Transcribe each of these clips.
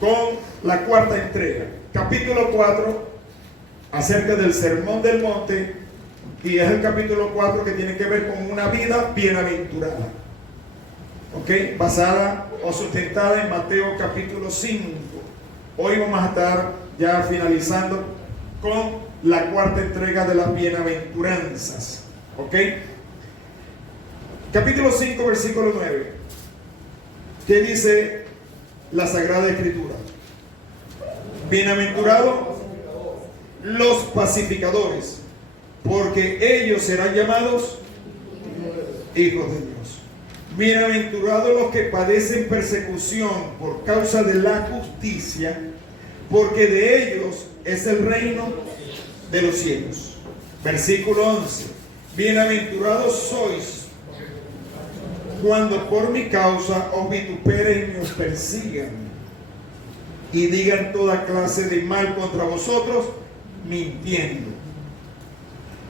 con la cuarta entrega. Capítulo 4, acerca del Sermón del Monte, y es el capítulo 4 que tiene que ver con una vida bienaventurada. ¿Ok? Basada o sustentada en Mateo capítulo 5. Hoy vamos a estar ya finalizando con la cuarta entrega de las bienaventuranzas. ¿Ok? Capítulo 5, versículo 9. ¿Qué dice la Sagrada Escritura? Bienaventurados los pacificadores, porque ellos serán llamados hijos de Dios. Bienaventurados los que padecen persecución por causa de la justicia, porque de ellos es el reino de los cielos. Versículo 11. Bienaventurados sois cuando por mi causa os vituperen y os persigan y digan toda clase de mal contra vosotros, mintiendo.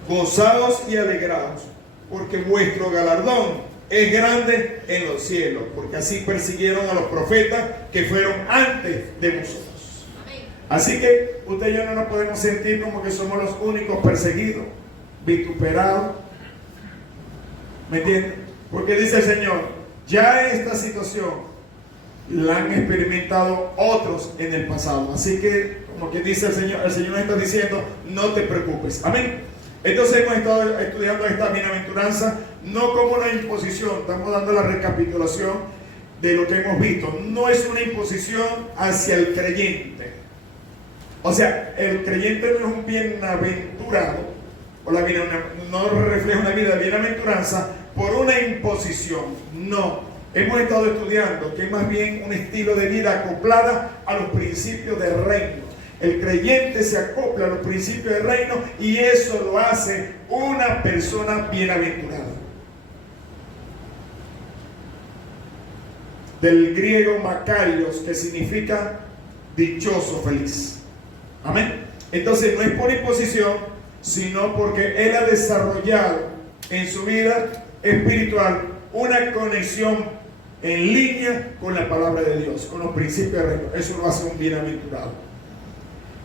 Gozaos y alegraos, porque vuestro galardón es grande en los cielos, porque así persiguieron a los profetas que fueron antes de vosotros. Así que usted y yo no nos podemos sentir como que somos los únicos perseguidos, vituperados. ¿Me entiende? Porque dice el Señor, ya esta situación la han experimentado otros en el pasado. Así que, como que dice el Señor nos está diciendo, no te preocupes. Amén. Entonces hemos estado estudiando esta bienaventuranza no como una imposición, estamos dando la recapitulación de lo que hemos visto. No es una imposición hacia el creyente. O sea, el creyente no es un bienaventurado, o no refleja una vida de bienaventuranza por una imposición. No, hemos estado estudiando que es más bien un estilo de vida acoplada a los principios del reino. El creyente se acopla a los principios del reino y eso lo hace una persona bienaventurada. Del griego makarios, que significa dichoso, feliz. Amén. Entonces no es por imposición, sino porque él ha desarrollado en su vida espiritual una conexión en línea con la palabra de Dios, con los principios del reino. Eso lo hace un bienaventurado.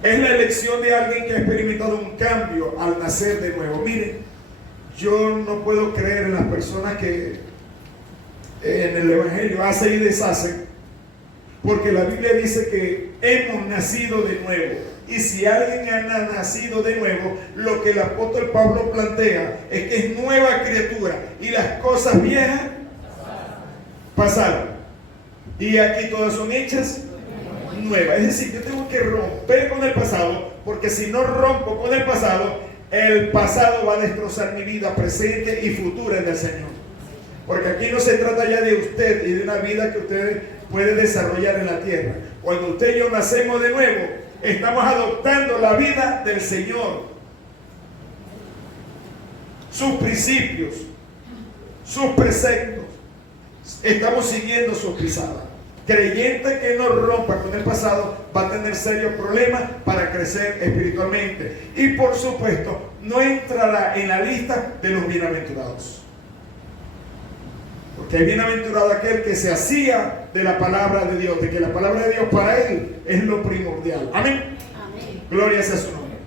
Es la elección de alguien que ha experimentado un cambio al nacer de nuevo. Miren, yo no puedo creer en las personas que en el Evangelio hacen y deshacen, porque la Biblia dice que hemos nacido de nuevo. Y si alguien ha nacido de nuevo, lo que el apóstol Pablo plantea es que es nueva criatura y las cosas viejas pasaron y aquí todas son hechas nuevas. Es decir, yo tengo que romper con el pasado, porque si no rompo con el pasado va a destrozar mi vida presente y futura en el Señor. Porque aquí no se trata ya de usted y de una vida que usted puede desarrollar en la tierra. Cuando usted y yo nacemos de nuevo, estamos adoptando la vida del Señor, sus principios, sus preceptos. Estamos siguiendo sus pisadas. Creyente que no rompa con el pasado va a tener serios problemas para crecer espiritualmente. Y por supuesto, no entrará en la lista de los bienaventurados. Porque es bienaventurado aquel que se hacía de la palabra de Dios, de que la palabra de Dios para él es lo primordial. Amén. Amén. Gloria sea su nombre.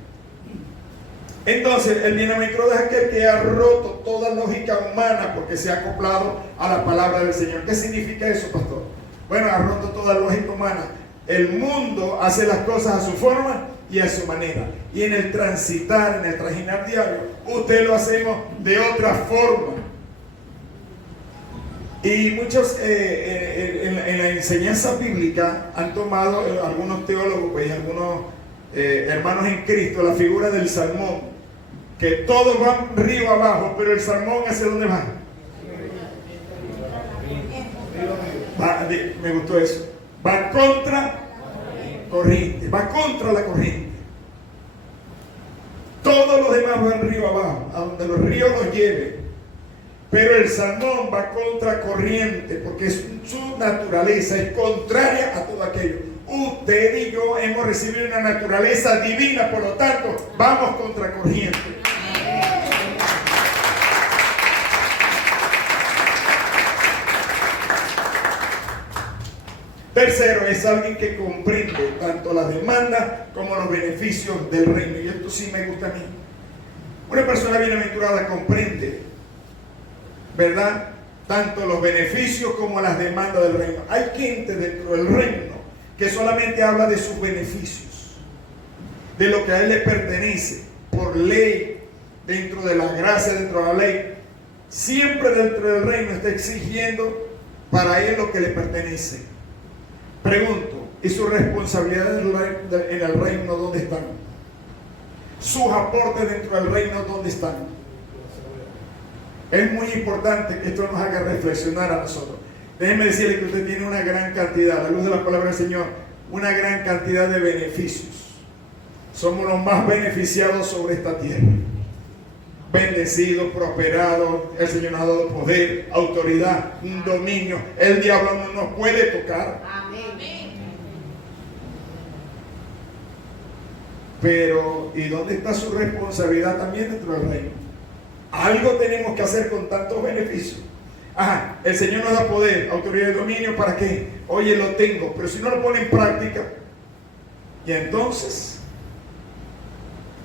Entonces, el bienaventurado es aquel que ha roto toda lógica humana porque se ha acoplado a la palabra del Señor. ¿Qué significa eso, pastor? Bueno, ha roto toda lógica humana. El mundo hace las cosas a su forma y a su manera. Y en el transitar, en el trajinar diario, usted lo hacemos de otra forma. Y muchos en la enseñanza bíblica han tomado algunos teólogos y algunos hermanos en Cristo la figura del salmón, que todos van río abajo, pero el salmón ¿hacia dónde va? Me gustó eso. Va contra corriente, va contra la corriente. Todos los demás van río abajo, a donde los ríos los lleven. Pero el salmón va contra corriente, porque su naturaleza es contraria a todo aquello. Usted y yo hemos recibido una naturaleza divina, por lo tanto, vamos contra corriente. Tercero, es alguien que comprende tanto las demandas como los beneficios del reino. Y esto sí me gusta a mí. Una persona bienaventurada comprende, ¿verdad?, tanto los beneficios como las demandas del reino. Hay gente dentro del reino que solamente habla de sus beneficios, de lo que a él le pertenece, por ley, dentro de la gracia, dentro de la ley. Siempre dentro del reino está exigiendo para él lo que le pertenece. Pregunto, ¿y sus responsabilidades en el reino dónde están? ¿Sus aportes dentro del reino dónde están? Es muy importante que esto nos haga reflexionar a nosotros. Déjenme decirle que usted tiene una gran cantidad, a la luz de la palabra del Señor, una gran cantidad de beneficios. Somos los más beneficiados sobre esta tierra. Bendecidos, prosperados, el Señor nos ha dado poder, autoridad, un dominio. El diablo no nos puede tocar. Amén. Pero, ¿y dónde está su responsabilidad también dentro del reino? Algo tenemos que hacer con tantos beneficios. Ajá, el Señor nos da poder, autoridad y dominio, ¿para qué? Oye, lo tengo, pero si no lo pone en práctica, y entonces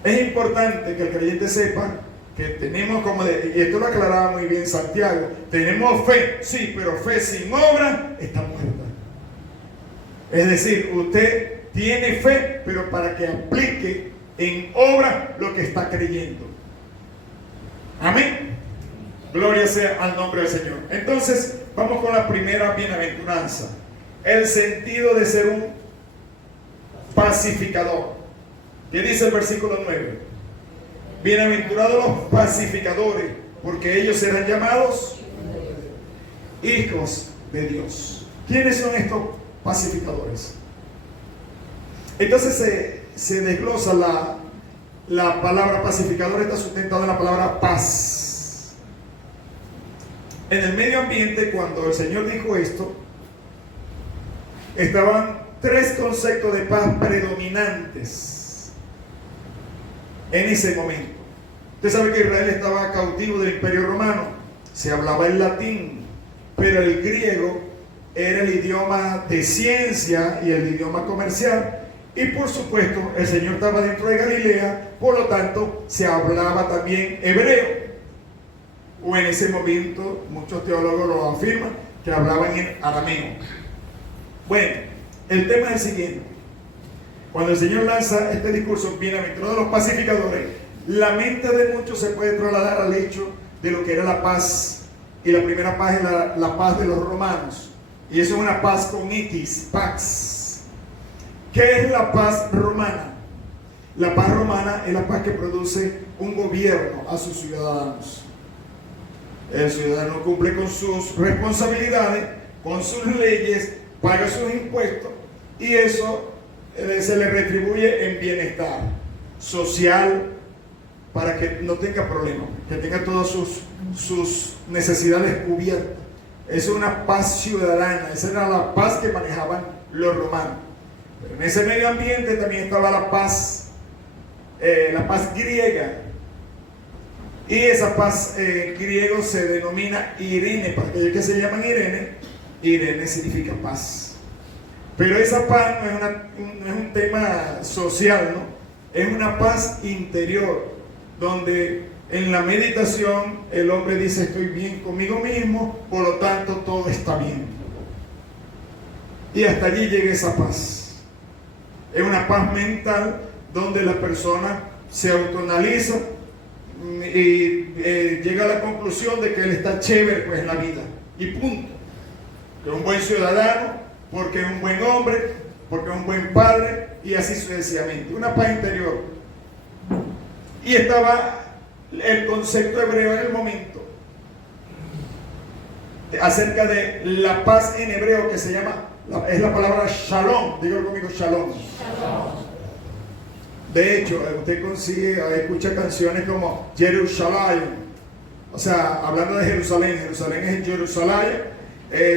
es importante que el creyente sepa que tenemos y esto lo aclaraba muy bien Santiago, tenemos fe, sí, pero fe sin obra está muerta. Es decir, usted tiene fe, pero para que aplique en obra lo que está creyendo. Amén. Gloria sea al nombre del Señor. Entonces, vamos con la primera bienaventuranza. El sentido de ser un pacificador. ¿Qué dice el versículo 9? Bienaventurados los pacificadores, porque ellos serán llamados hijos de Dios. ¿Quiénes son estos pacificadores? Entonces se desglosa la palabra pacificador, está sustentada en la palabra paz. En el medio ambiente, cuando el Señor dijo esto, estaban tres conceptos de paz predominantes en ese momento. Usted sabe que Israel estaba cautivo del Imperio Romano, se hablaba el latín, pero el griego era el idioma de ciencia y el idioma comercial. Y por supuesto, el Señor estaba dentro de Galilea, por lo tanto, se hablaba también hebreo. O en ese momento, muchos teólogos lo afirman, que hablaban en arameo. Bueno, el tema es el siguiente. Cuando el Señor lanza este discurso, bienaventurados los pacificadores, la mente de muchos se puede trasladar al hecho de lo que era la paz. Y la primera paz es la paz de los romanos. Y eso es una paz con itis, pax. ¿Qué es la paz romana? La paz romana es la paz que produce un gobierno a sus ciudadanos. El ciudadano cumple con sus responsabilidades, con sus leyes, paga sus impuestos y eso se le retribuye en bienestar social para que no tenga problemas, que tenga todas sus necesidades cubiertas. Es una paz ciudadana, esa era la paz que manejaban los romanos. Pero en ese medio ambiente también estaba la paz griega. Y esa paz en griego se denomina Irene. Para aquellos que se llaman Irene significa paz. Pero esa paz no es un tema social, ¿no? Es una paz interior, donde en la meditación el hombre dice: estoy bien conmigo mismo, por lo tanto todo está bien. Y hasta allí llega esa paz. Es una paz mental donde la persona se autoanaliza y llega a la conclusión de que él está chévere pues en la vida y punto. Que es un buen ciudadano, porque es un buen hombre, porque es un buen padre y así sucesivamente. Una paz interior. Y estaba el concepto hebreo en el momento acerca de la paz en hebreo, que se llama, es la palabra shalom. Dígalo conmigo, shalom. Shalom. De hecho, usted escucha canciones como Jerusalén, o sea, hablando de Jerusalén. Jerusalén es Jerusalén,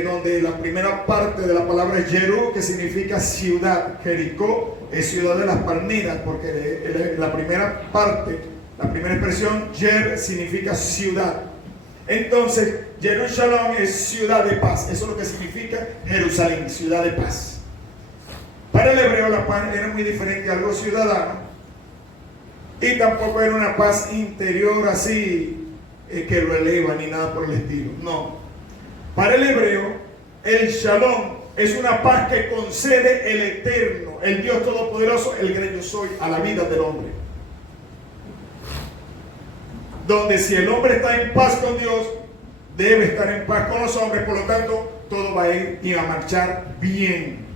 donde la primera parte de la palabra es Jeru, que significa ciudad. Jericó es ciudad de las palmeras, porque la primera parte, la primera expresión, Jer, significa ciudad. Entonces, Jerusalén es ciudad de paz. Eso es lo que significa Jerusalén, ciudad de paz. Para el hebreo la paz era muy diferente a algo ciudadano. Y tampoco era una paz interior así que lo eleva ni nada por el estilo. No. Para el hebreo, el shalom es una paz que concede el Eterno, el Dios Todopoderoso, el gran yo soy, a la vida del hombre. Donde si el hombre está en paz con Dios, debe estar en paz con los hombres, por lo tanto, todo va a ir y a marchar bien.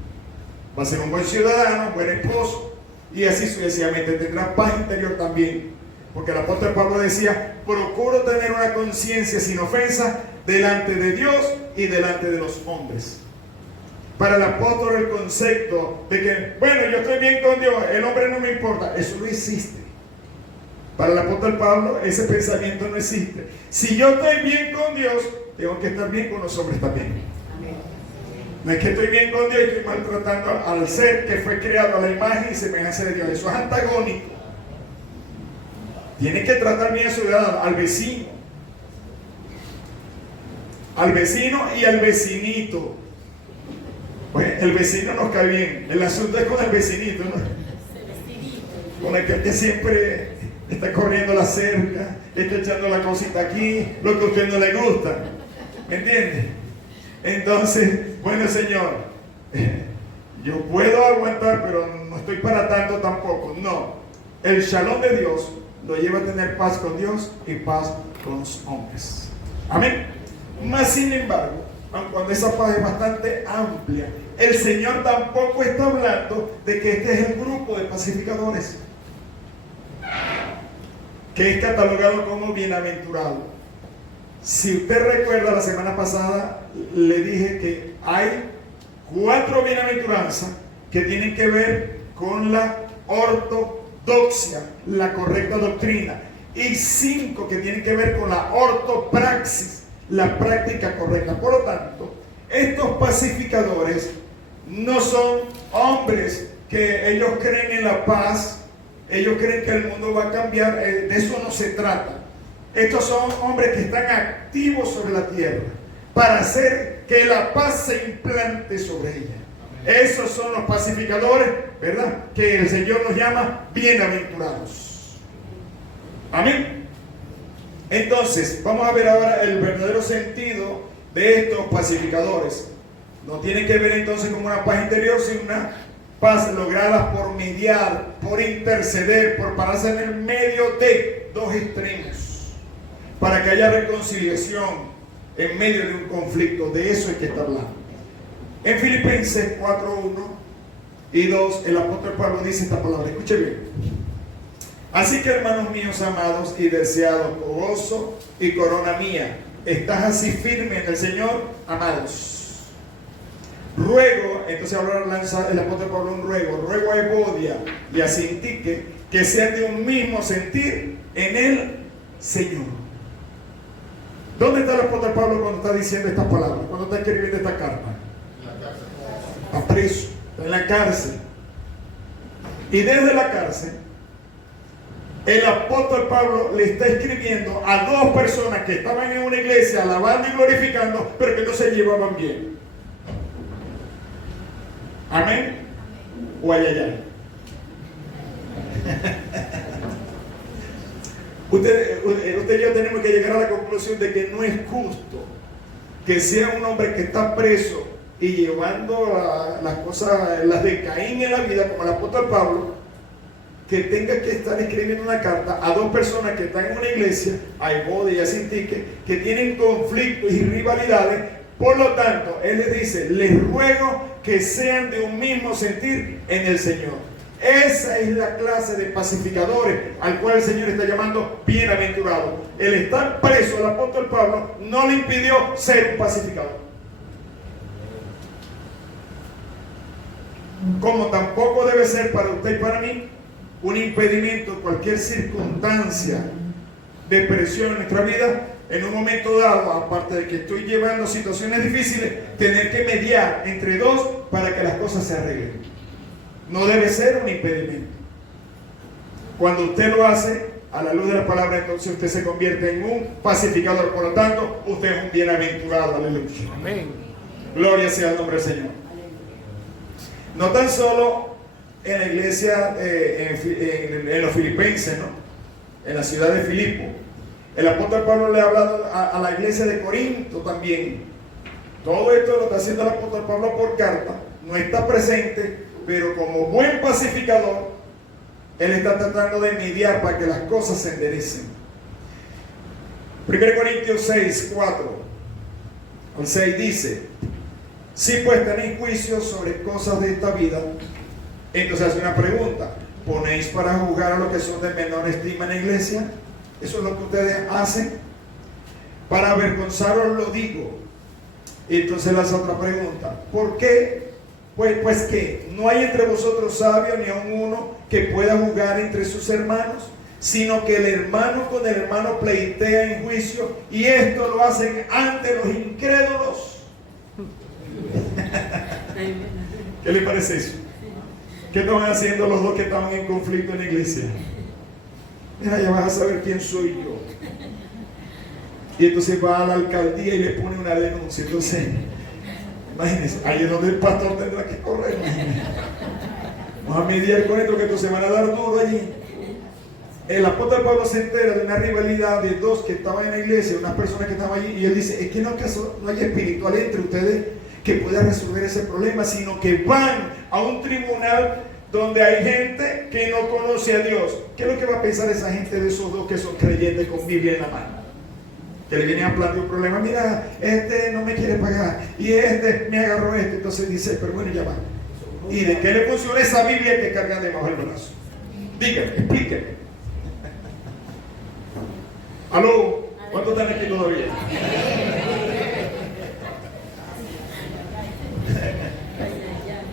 Va a ser un buen ciudadano, buen esposo, y así sucesivamente tendrá paz interior también. Porque el apóstol Pablo decía, procuro tener una conciencia sin ofensa delante de Dios y delante de los hombres. Para el apóstol el concepto de que, bueno, yo estoy bien con Dios, el hombre no me importa, eso no existe. Para el apóstol Pablo ese pensamiento no existe. Si yo estoy bien con Dios, tengo que estar bien con los hombres también. No es que estoy bien con Dios y estoy maltratando al ser que fue creado a la imagen y semejanza de Dios. Eso es antagónico. Tiene que tratar bien a su ciudadano, al vecino. Al vecino y al vecinito. Pues el vecino nos cae bien. El asunto es con el vecinito, ¿no? Con el que siempre está corriendo la cerca, está echando la cosita aquí, lo que a usted no le gusta. ¿Me entiende? Entonces, bueno, Señor, yo puedo aguantar, pero no estoy para tanto tampoco. No. El shalom de Dios lo lleva a tener paz con Dios y paz con los hombres. Amén. Mas sin embargo, aun cuando esa paz es bastante amplia, el Señor tampoco está hablando de que este es el grupo de pacificadores, que es catalogado como bienaventurado. Si usted recuerda, la semana pasada le dije que hay 4 bienaventuranzas que tienen que ver con la ortodoxia, la correcta doctrina, y 5 que tienen que ver con la ortopraxis, la práctica correcta. Por lo tanto, estos pacificadores no son hombres que ellos creen en la paz, ellos creen que el mundo va a cambiar, de eso no se trata. Estos son hombres que están activos sobre la tierra para hacer que la paz se implante sobre ella. Esos son los pacificadores, ¿verdad? Que el Señor nos llama bienaventurados. Amén. Entonces, vamos a ver ahora el verdadero sentido de estos pacificadores. No tiene que ver entonces con una paz interior, sino una paz lograda por mediar, por interceder, por pararse en el medio de 2 extremos, para que haya reconciliación en medio de un conflicto. De eso es que está hablando. En Filipenses 4:1 y 2, el apóstol Pablo dice esta palabra. Escuche bien. Así que, hermanos míos amados y deseados, gozo y corona mía, estás así firme en el Señor, amados. Ruego, entonces ahora lanza el apóstol Pablo un ruego a Evodia y a Sintique que sean de un mismo sentir en el Señor. ¿Dónde está el apóstol Pablo cuando está diciendo estas palabras? Cuando está escribiendo esta carta. Está preso, está en la cárcel. Y desde la cárcel, el apóstol Pablo le está escribiendo a 2 personas que estaban en una iglesia alabando y glorificando, pero que no se llevaban bien. Amén. O ay, ay, ay. Usted y yo tenemos que llegar a la conclusión de que no es justo que sea un hombre que está preso y llevando las cosas, las de Caín en la vida, como el apóstol Pablo, que tenga que estar escribiendo una carta a 2 personas que están en una iglesia, a Evodia y a Sintique, que tienen conflictos y rivalidades. Por lo tanto, él les dice, les ruego que sean de un mismo sentir en el Señor. Esa es la clase de pacificadores al cual el Señor está llamando bienaventurado. El estar preso, el apóstol Pablo, no le impidió ser un pacificador. Como tampoco debe ser para usted y para mí un impedimento en cualquier circunstancia de presión en nuestra vida, en un momento dado, aparte de que estoy llevando situaciones difíciles, tener que mediar entre 2 para que las cosas se arreglen. No debe ser un impedimento. Cuando usted lo hace, a la luz de la palabra, entonces usted se convierte en un pacificador. Por lo tanto, usted es un bienaventurado. Aleluya. Amén. Gloria sea el nombre del Señor. No tan solo en la iglesia, en los filipenses, ¿no? En la ciudad de Filipo. El apóstol Pablo le ha hablado a la iglesia de Corinto también. Todo esto lo está haciendo el apóstol Pablo por carta. No está presente, pero como buen pacificador, él está tratando de mediar para que las cosas se enderecen. 1 Corintios 6, 4 al 6 dice: si pues tenéis juicio sobre cosas de esta vida, entonces hace una pregunta: ¿ponéis para juzgar a los que son de menor estima en la iglesia? Eso es lo que ustedes hacen. Para avergonzaros lo digo. Y entonces le hace otra pregunta: ¿por qué? Pues que no hay entre vosotros sabio ni aun uno que pueda juzgar entre sus hermanos, sino que el hermano con el hermano pleitea en juicio, y esto lo hacen ante los incrédulos. ¿Qué le parece eso? ¿Qué estaban haciendo los dos que estaban en conflicto en la iglesia? Mira, ya vas a saber quién soy yo. Y entonces va a la alcaldía y le pone una denuncia. Entonces, imagínense, ahí es donde el pastor tendrá que correr. Vamos a mediar con esto, que entonces van a dar duro allí. El apóstol Pablo se entera de una rivalidad de dos que estaban en la iglesia, unas personas que estaban allí, y él dice: es que no hay espiritual entre ustedes que pueda resolver ese problema, sino que van a un tribunal donde hay gente que no conoce a Dios. ¿Qué es lo que va a pensar esa gente de esos dos que son creyentes con Biblia en la mano? Que le vienen a plantear un problema: mira, este no me quiere pagar, y este me agarró esto. Entonces dice: pero bueno, ya va. ¿Y de qué le funciona esa Biblia que cargan debajo del brazo? Dígame, explíqueme. ¿Aló? ¿Cuántos están aquí todavía?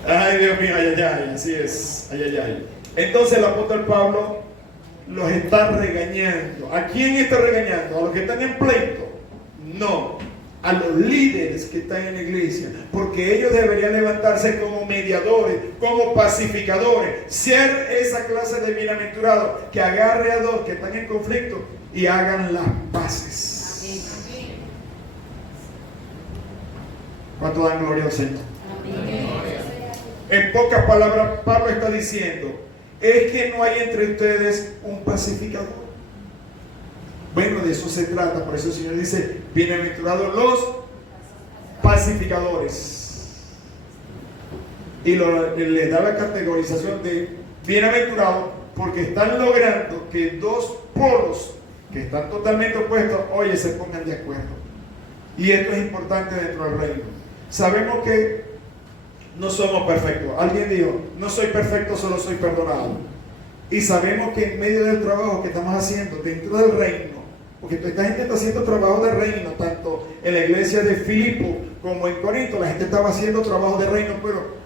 Ay, Dios mío, ay, ay, ay, así es, ay, ay, ay. Entonces el apóstol Pablo los está regañando. ¿A quién está regañando? ¿A los que están en pleito? No, a los líderes que están en la iglesia, porque ellos deberían levantarse como mediadores, como pacificadores, ser esa clase de bienaventurados que agarre a dos que están en conflicto y hagan las paces. ¿Cuánto dan gloria al Señor? En pocas palabras, Pablo está diciendo: es que no hay entre ustedes un pacificador. Bueno, de eso se trata. Por eso el Señor dice: bienaventurados los pacificadores. Y le da la categorización de bienaventurado, porque están logrando que dos polos que están totalmente opuestos, oye, se pongan de acuerdo. Y esto es importante dentro del reino. Sabemos que no somos perfectos. Alguien dijo: no soy perfecto, solo soy perdonado. Y sabemos que en medio del trabajo que estamos haciendo dentro del reino, porque esta gente está haciendo trabajo de reino, tanto en la iglesia de Filipo como en Corinto, la gente estaba haciendo trabajo de reino, pero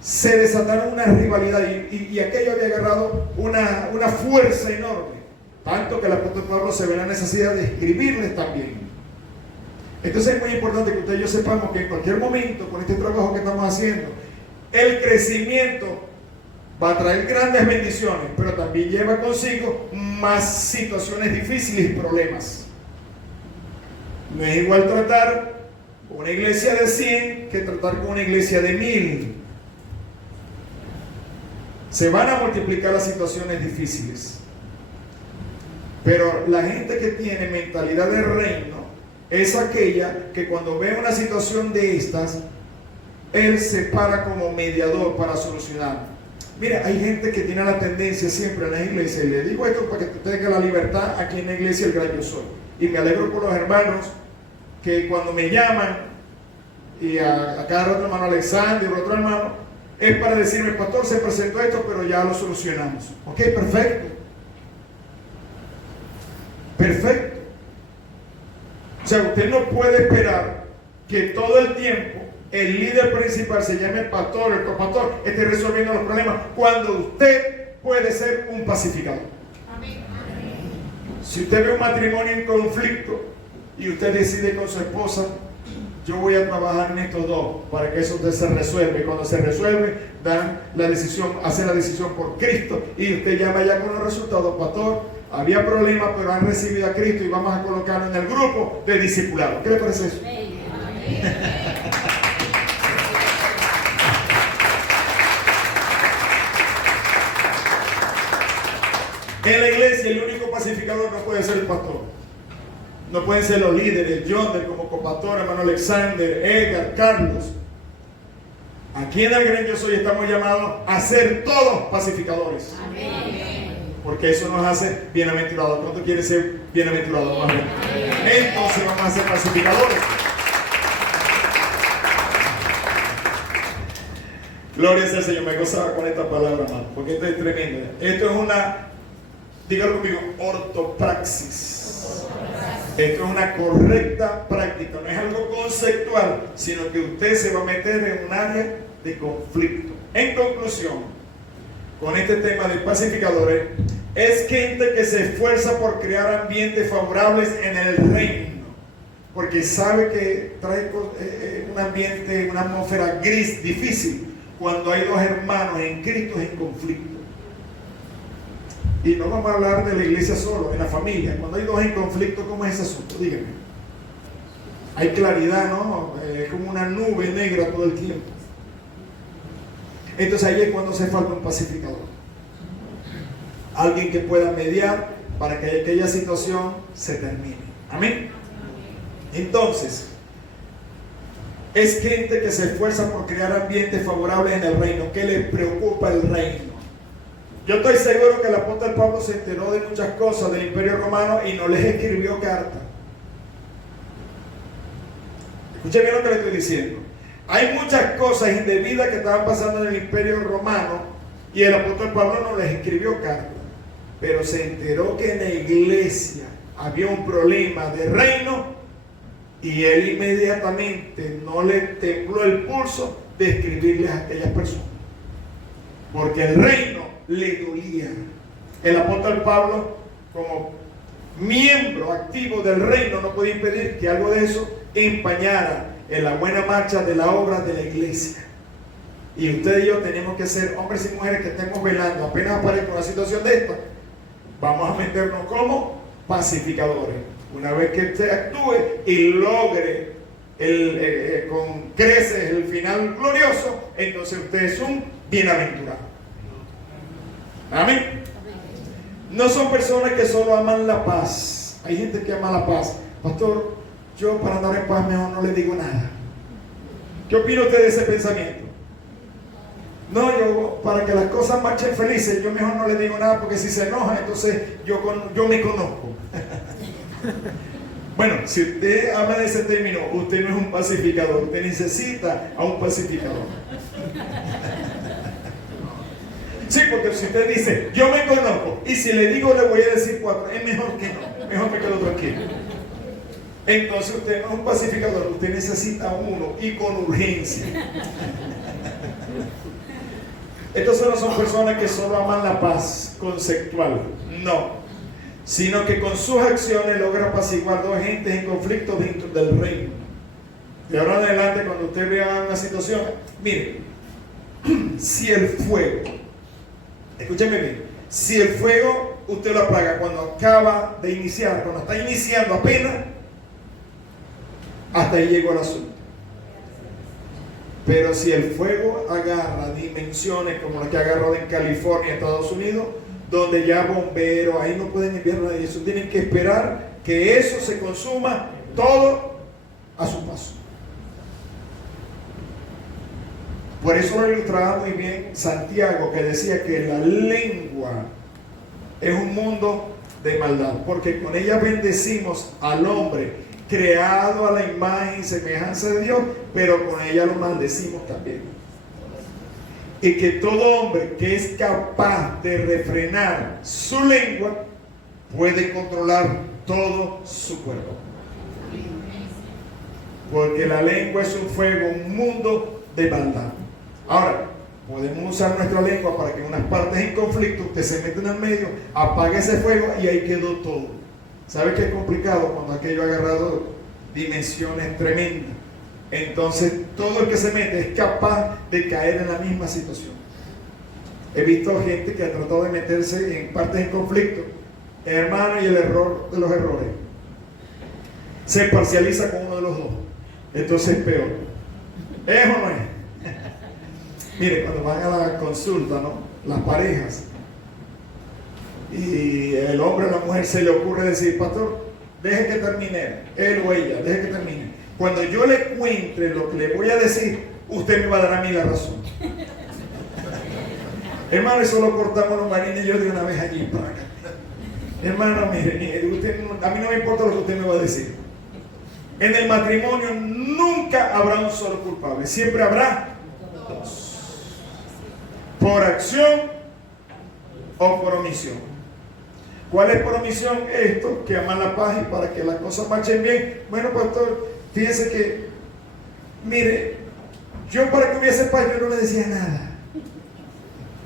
se desataron una rivalidad y aquello había agarrado una fuerza enorme, tanto que el apóstol Pablo se ve la necesidad de escribirles también. Entonces es muy importante que ustedes y yo sepamos que en cualquier momento, con este trabajo que estamos haciendo, el crecimiento va a traer grandes bendiciones, pero también lleva consigo más situaciones difíciles y problemas. No es igual tratar con una iglesia de 100 que tratar con una iglesia de 1000. Se van a multiplicar las situaciones difíciles, pero la gente que tiene mentalidad de reino es aquella que cuando ve una situación de estas, él se para como mediador para solucionar. Mira, hay gente que tiene la tendencia siempre en la iglesia, y le digo esto para que tenga la libertad aquí en la iglesia El Gran Yo Soy. Y me alegro por los hermanos que cuando me llaman, y a cada otro hermano Alexander, otro hermano, es para decirme: pastor, se presentó esto, pero ya lo solucionamos. Ok, perfecto. Perfecto. O sea, usted no puede esperar que todo el tiempo el líder principal se llame el pastor, el copastor, esté resolviendo los problemas, cuando usted puede ser un pacificador. Amén. Si usted ve un matrimonio en conflicto y usted decide con su esposa: yo voy a trabajar en estos dos para que eso se resuelva, y cuando se resuelve, dan la decisión, hacen la decisión por Cristo, y usted ya vaya con los resultados: pastor, había problemas, pero han recibido a Cristo y vamos a colocarlo en el grupo de discipulados. ¿Qué le parece eso? En la iglesia el único pacificador no puede ser el pastor. No pueden ser los líderes, John como copastor, hermano Alexander, Edgar, Carlos. Aquí en el Gran Yo Soy estamos llamados a ser todos pacificadores. Amén. Porque eso nos hace bienaventurados. ¿Cuánto quiere ser bienaventurado? Amén. Entonces vamos a ser pacificadores. Gloria sea al Señor. Me gozaba con esta palabra, hermano, porque esto es tremendo. Esto es una, dígalo conmigo, ortopraxis. Esto es una correcta práctica, no es algo conceptual, sino que usted se va a meter en un área de conflicto. En conclusión, con este tema de pacificadores, es gente que se esfuerza por crear ambientes favorables en el reino, porque sabe que trae un ambiente, una atmósfera gris, difícil, cuando hay dos hermanos en Cristo en conflicto. Y no vamos a hablar de la iglesia solo, en la familia. Cuando hay dos en conflicto, ¿cómo es ese asunto? Díganme. Hay claridad, ¿no? Es como una nube negra todo el tiempo. Entonces ahí es cuando hace falta un pacificador. Alguien que pueda mediar para que aquella situación se termine. Amén. Entonces, es gente que se esfuerza por crear ambientes favorables en el reino. ¿Qué le preocupa el reino? Yo estoy seguro que el apóstol Pablo se enteró de muchas cosas del Imperio Romano y no les escribió carta. Escuchen bien lo que le estoy diciendo. Hay muchas cosas indebidas que estaban pasando en el Imperio Romano y el apóstol Pablo no les escribió carta. Pero se enteró que en la iglesia había un problema de reino y él inmediatamente no le tembló el pulso de escribirles a aquellas personas. Porque el reino le dolía. El apóstol Pablo, como miembro activo del reino, no podía impedir que algo de eso empañara en la buena marcha de la obra de la iglesia. Y usted y yo tenemos que ser hombres y mujeres que estemos velando. Apenas aparezca una situación de esta, vamos a meternos como pacificadores. Una vez que usted actúe y logre con creces el final glorioso, entonces usted es un bienaventurado. Amén. No son personas que solo aman la paz. Hay gente que ama la paz. Pastor, yo para andar en paz mejor no le digo nada. ¿Qué opina usted de ese pensamiento? No, yo para que las cosas marchen felices, yo mejor no le digo nada, porque si se enoja, entonces yo me conozco. Bueno, si usted habla de ese término, usted no es un pacificador, usted necesita a un pacificador. Sí, porque si usted dice, yo me conozco, y si le digo, le voy a decir 4, es mejor que no, mejor me quedo tranquilo. Entonces usted no es un pacificador, usted necesita uno, y con urgencia. Entonces no son personas que solo aman la paz conceptual, no, sino que con sus acciones logra apaciguar dos gentes en conflicto dentro del reino. De ahora en adelante, cuando usted vea una situación, mire, si el fuego, escúcheme bien, si el fuego usted lo apaga cuando acaba de iniciar, cuando está iniciando apenas, hasta ahí llegó el asunto. Pero si el fuego agarra dimensiones como las que ha agarrado en California, Estados Unidos, donde ya bomberos, ahí no pueden enviar nada de eso, tienen que esperar que eso se consuma todo a su paso. Por eso lo ilustraba muy bien Santiago, que decía que la lengua es un mundo de maldad, porque con ella bendecimos al hombre creado a la imagen y semejanza de Dios, pero con ella lo maldecimos también. Y que todo hombre que es capaz de refrenar su lengua puede controlar todo su cuerpo. Porque la lengua es un fuego, un mundo de maldad. Ahora, podemos usar nuestra lengua para que en unas partes en conflicto usted se mete en el medio, apague ese fuego y ahí quedó todo. ¿Sabe qué es complicado cuando aquello ha agarrado dimensiones tremendas? Entonces todo el que se mete es capaz de caer en la misma situación. He visto gente que ha tratado de meterse en partes en conflicto hermano, y el error de los errores se parcializa con uno de los dos. Entonces es peor. ¿Es o no es? Mire, cuando van a la consulta, ¿no? Las parejas, y el hombre o la mujer se le ocurre decir, pastor, deje que termine, él o ella, deje que termine. Cuando yo le cuente lo que le voy a decir, usted me va a dar a mí la razón. Hermano, eso lo cortamos los marines y yo de una vez allí para acá. Hermano, mire, a mí no me importa lo que usted me va a decir. En el matrimonio nunca habrá un solo culpable, siempre habrá dos. Por acción o por omisión. ¿Cuál es por omisión? Esto, que aman la paz y para que las cosas marchen bien. Bueno, pastor, fíjese que, mire, yo para que hubiese paz yo no le decía nada.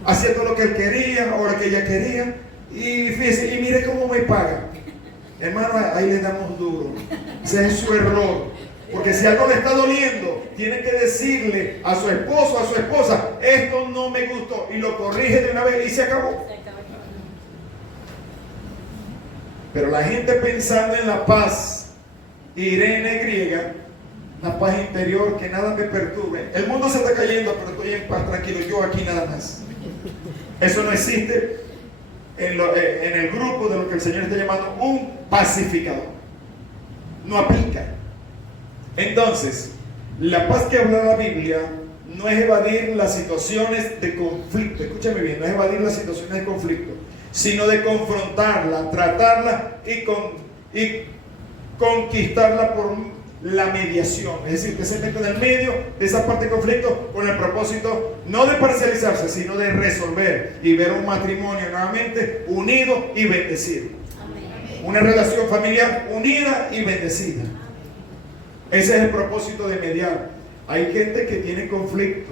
Hacía todo lo que él quería o lo que ella quería. Y fíjese, y mire cómo me paga. Hermano, ahí le damos duro. Ese es su error. Porque si algo le está doliendo, tiene que decirle a su esposo, a su esposa, esto no me gustó. Y lo corrige de una vez y se acabó. Pero la gente pensando en la paz, Irene griega, la paz interior, que nada me perturbe. El mundo se está cayendo, pero estoy en paz, tranquilo, yo aquí nada más. Eso no existe en el grupo de lo que el Señor está llamando un pacificador. No aplica. Entonces, la paz que habla la Biblia no es evadir las situaciones de conflicto. Escúchame bien, no es evadir las situaciones de conflicto, sino de confrontarla, tratarla y conquistarla por la mediación. Es decir, que se mete en el medio de esa parte de conflicto con el propósito no de parcializarse, sino de resolver y ver un matrimonio nuevamente unido y bendecido. Amén. Una relación familiar unida y bendecida. Ese es el propósito de mediar. Hay gente que tiene conflicto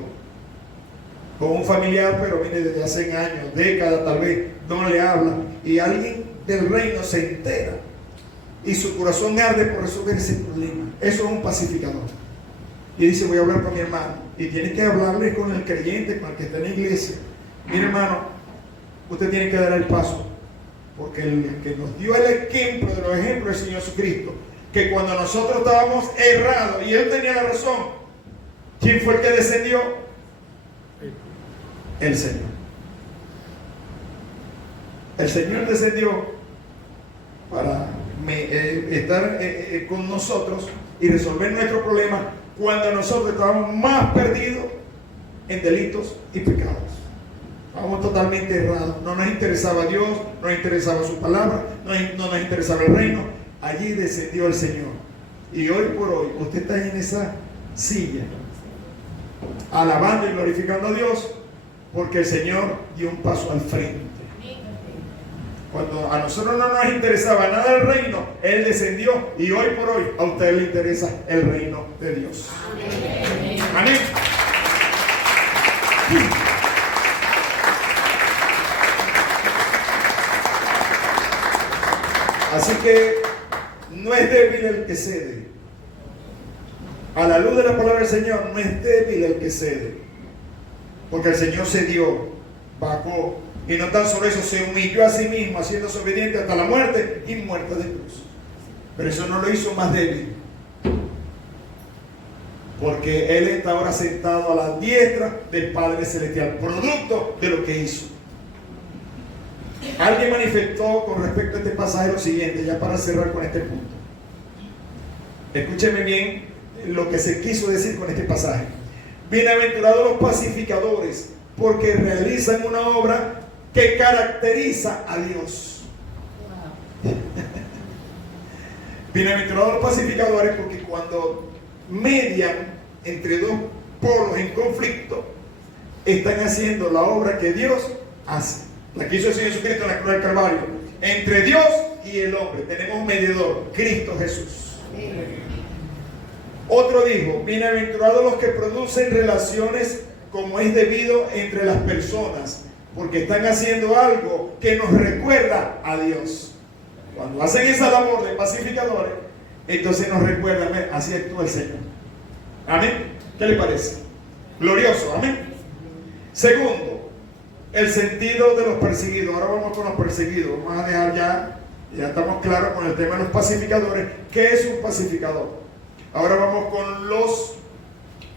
con un familiar, pero viene desde hace años, décadas tal vez, no le habla, y alguien del reino se entera y su corazón arde por resolver ese problema. Eso es un pacificador. Y dice, voy a hablar con mi hermano. Y tiene que hablarle con el creyente, con el que está en la iglesia. Mire, hermano, usted tiene que dar el paso, porque el que nos dio el ejemplo de los ejemplos es el Señor Jesucristo, que cuando nosotros estábamos errados y Él tenía la razón, ¿quién fue el que descendió? El Señor. El Señor descendió para estar con nosotros y resolver nuestro problema cuando nosotros estábamos más perdidos en delitos y pecados. Estábamos totalmente errados. No nos interesaba Dios, no nos interesaba su palabra, no nos interesaba el reino. Allí descendió el Señor. Y hoy por hoy usted está en esa silla alabando y glorificando a Dios porque el Señor dio un paso al frente. Cuando a nosotros no nos interesaba nada el reino, Él descendió y hoy por hoy a usted le interesa el reino de Dios. Amén. Amén. Así que no es débil el que cede. A la luz de la palabra del Señor, no es débil el que cede. Porque el Señor cedió, bajó. Y no tan solo eso, se humilló a sí mismo, haciéndose obediente hasta la muerte y muerte de cruz. Pero eso no lo hizo más débil. Porque Él está ahora sentado a la diestra del Padre Celestial, producto de lo que hizo. Alguien manifestó con respecto a este pasaje lo siguiente, ya para cerrar con este punto. Escúcheme bien lo que se quiso decir con este pasaje. Bienaventurados los pacificadores, porque realizan una obra que caracteriza a Dios. Bienaventurados los pacificadores, porque cuando median entre dos polos en conflicto, están haciendo la obra que Dios hace. La que hizo el Señor Jesucristo en la cruz del Calvario. Entre Dios y el hombre tenemos un mediador, Cristo Jesús. Otro dijo, bienaventurados los que producen relaciones como es debido entre las personas, porque están haciendo algo que nos recuerda a Dios. Cuando hacen esa labor de pacificadores, entonces nos recuerdan, así actúa el Señor. Amén. ¿Qué le parece? Glorioso, amén. Segundo, el sentido de los perseguidos. Ahora vamos con los perseguidos. Vamos a dejar ya Ya estamos claros con el tema de los pacificadores. ¿Qué es un pacificador? Ahora vamos con los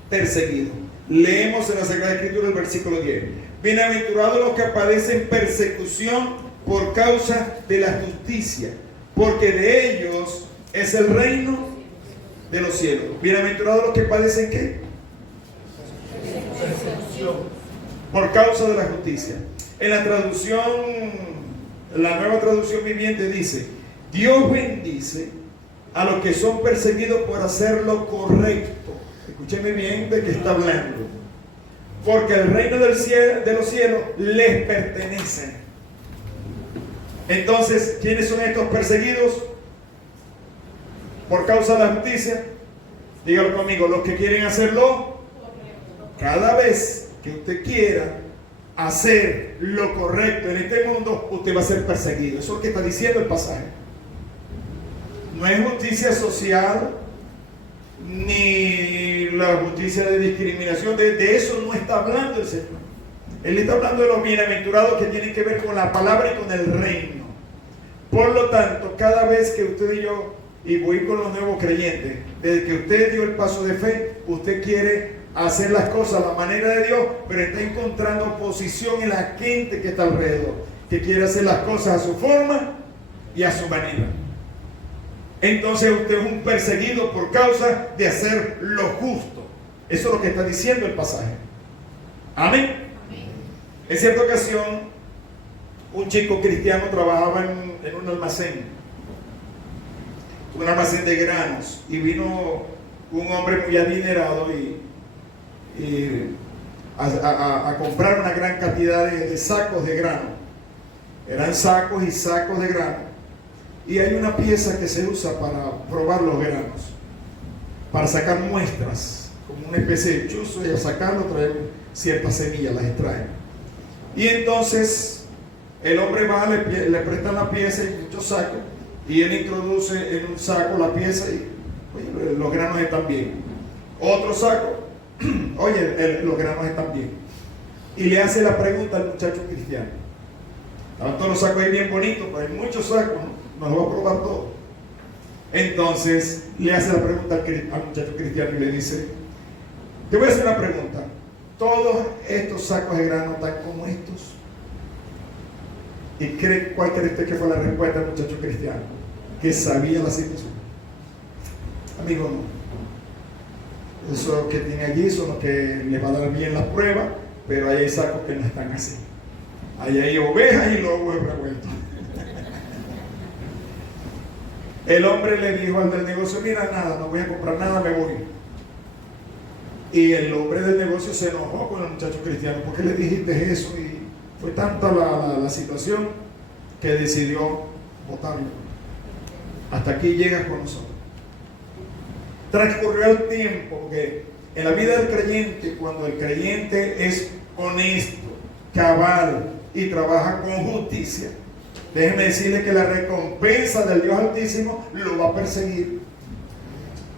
perseguidos. Leemos en la Sagrada Escritura el versículo 10. Bienaventurados los que padecen persecución por causa de la justicia, porque de ellos es el reino de los cielos. Bienaventurados los que padecen ¿qué? Persecución por causa de la justicia. En la traducción, la Nueva Traducción Viviente dice: Dios bendice a los que son perseguidos por hacer lo correcto. Escúcheme bien de qué está hablando. Porque el reino del cielo, de los cielos les pertenece. Entonces, ¿quiénes son estos perseguidos por causa de la justicia? Dígalo conmigo: los que quieren hacerlo. Cada vez que usted quiera hacer lo correcto en este mundo, usted va a ser perseguido. Eso es lo que está diciendo el pasaje. No es justicia social, ni la justicia de discriminación. De eso no está hablando el Señor. Él está hablando de los bienaventurados que tienen que ver con la palabra y con el reino. Por lo tanto, cada vez que usted y yo, y voy con los nuevos creyentes, desde que usted dio el paso de fe, usted quiere hacer las cosas a la manera de Dios, pero está encontrando oposición en la gente que está alrededor, que quiere hacer las cosas a su forma y a su manera. Entonces usted es un perseguido por causa de hacer lo justo. Eso es lo que está diciendo el pasaje. Amén. Amén. En cierta ocasión, un chico cristiano trabajaba en un almacén de granos, y vino un hombre muy adinerado a comprar una gran cantidad de sacos de grano. Eran sacos y sacos de grano. Y hay una pieza que se usa para probar los granos, para sacar muestras, como una especie de chuzo, y al sacarlo traen ciertas semillas, las extraen. Y entonces el hombre va, le prestan la pieza y muchos sacos, y él introduce en un saco la pieza y oye, los granos están bien. Otro saco, oye, los granos están bien. Y le hace la pregunta al muchacho cristiano. Estaban todos los sacos ahí bien bonitos, pero hay muchos sacos, no los va a probar todo. Entonces le hace la pregunta al muchacho cristiano y le dice: te voy a hacer una pregunta. ¿Todos estos sacos de grano están como estos? ¿Y cuál cree usted que fue la respuesta del muchacho cristiano? Que sabía la situación. Amigo, no. Eso que tiene allí son los que le va a dar bien la prueba, pero ahí hay sacos que no están así. Ahí hay ovejas y lobos revueltos. El hombre le dijo al del negocio: mira, nada, no voy a comprar nada, me voy. Y el hombre del negocio se enojó con el muchacho cristiano: ¿por qué le dijiste eso? Y fue tanta la situación que decidió botarlo. Hasta aquí llegas con nosotros. Transcurrió el tiempo, porque en la vida del creyente, cuando el creyente es honesto, cabal y trabaja con justicia, déjeme decirle que la recompensa del Dios Altísimo lo va a perseguir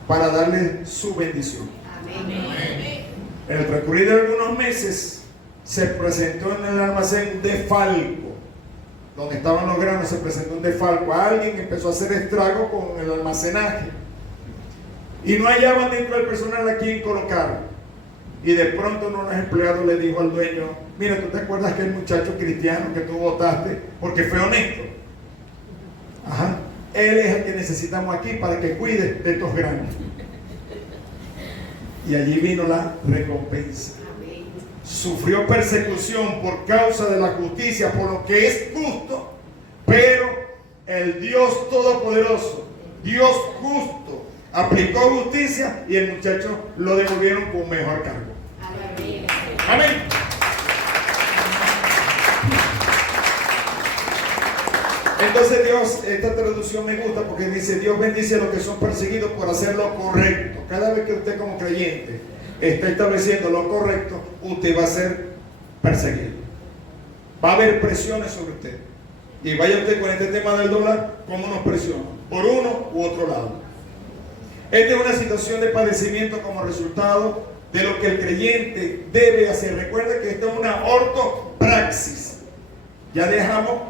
para darle su bendición. Amén. En el transcurrir de algunos meses se presentó en el almacén un desfalco. Donde estaban los granos se presentó un desfalco. Alguien empezó a hacer estrago con el almacenaje y no hallaban dentro del personal a quien colocar. Y de pronto uno de los empleados le dijo al dueño: mira, ¿tú te acuerdas que el muchacho cristiano que tú votaste porque fue honesto? Ajá, él es el que necesitamos aquí para que cuide de estos granos. Y allí vino la recompensa. Sufrió persecución por causa de la justicia, por lo que es justo, pero el Dios Todopoderoso, Dios justo, aplicó justicia y el muchacho lo devolvieron con mejor cargo. Amén. Amén. Entonces Dios, esta traducción me gusta porque dice: Dios bendice a los que son perseguidos por hacer lo correcto. Cada vez que usted como creyente está estableciendo lo correcto, usted va a ser perseguido. Va a haber presiones sobre usted. Y vaya usted con este tema del dólar, cómo nos presiona, por uno u otro lado. Esta es una situación de padecimiento como resultado de lo que el creyente debe hacer. Recuerde que esta es una ortopraxis. Ya dejamos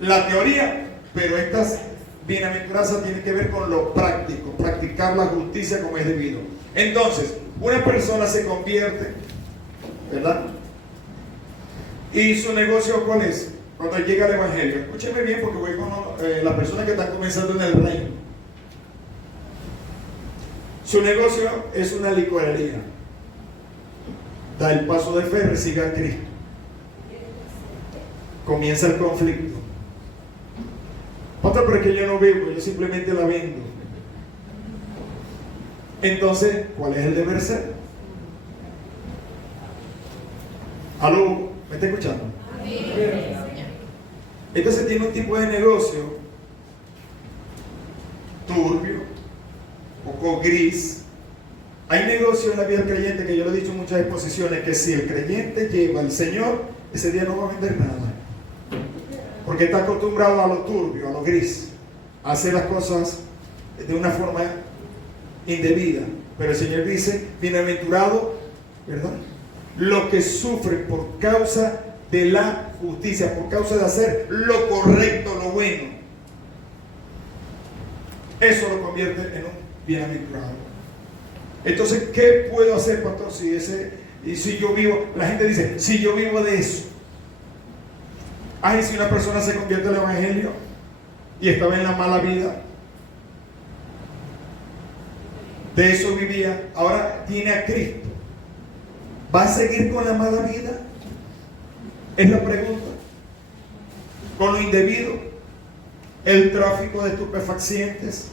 la teoría pero estas bienaventuranzas tienen que ver con lo práctico, practicar la justicia como es debido. Entonces, una persona se convierte, ¿verdad? ¿Y su negocio cuál es? Cuando llega el Evangelio. Escúcheme bien porque voy con las personas que están comenzando en el reino. Su negocio es una licorería. Da el paso de fe, recibe a Cristo. Comienza el conflicto. Pastor, pero es que yo no vivo, yo simplemente la vendo. Entonces, ¿cuál es el deber ser? ¿Aló? ¿Me está escuchando? Entonces tiene un tipo de negocio turbio, poco gris. Hay negocios en la vida del creyente, que yo lo he dicho en muchas exposiciones, que si el creyente lleva al Señor, ese día no va a vender nada. Porque está acostumbrado a lo turbio, a lo gris, a hacer las cosas de una forma indebida. Pero el Señor dice, bienaventurado, ¿verdad? Los que sufren por causa de la justicia, por causa de hacer lo correcto, lo bueno. Eso lo convierte en un bienaventurado. Entonces, ¿qué puedo hacer, pastor? Si yo vivo, la gente dice, si yo vivo de eso. Ay, si una persona se convierte al Evangelio y estaba en la mala vida, de eso vivía, ahora tiene a Cristo, ¿va a seguir con la mala vida? Es la pregunta. Con lo indebido, el tráfico de estupefacientes,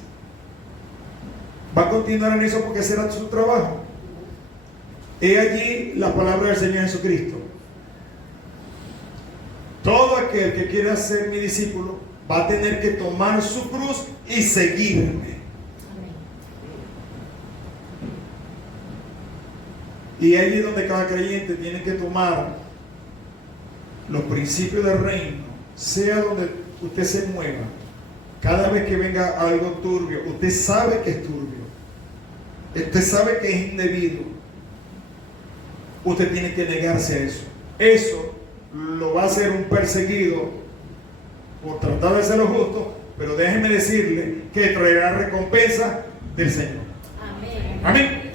¿va a continuar en eso porque será su trabajo? He allí la palabra del Señor Jesucristo. Todo aquel que quiera ser mi discípulo va a tener que tomar su cruz y seguirme. Y allí es donde cada creyente tiene que tomar los principios del reino, sea donde usted se mueva. Cada vez que venga algo turbio, usted sabe que es turbio, usted sabe que es indebido, usted tiene que negarse a eso. Eso lo va a hacer un perseguido por tratar de ser lo justo, pero déjeme decirle que traerá recompensa del Señor. Amén. Amén.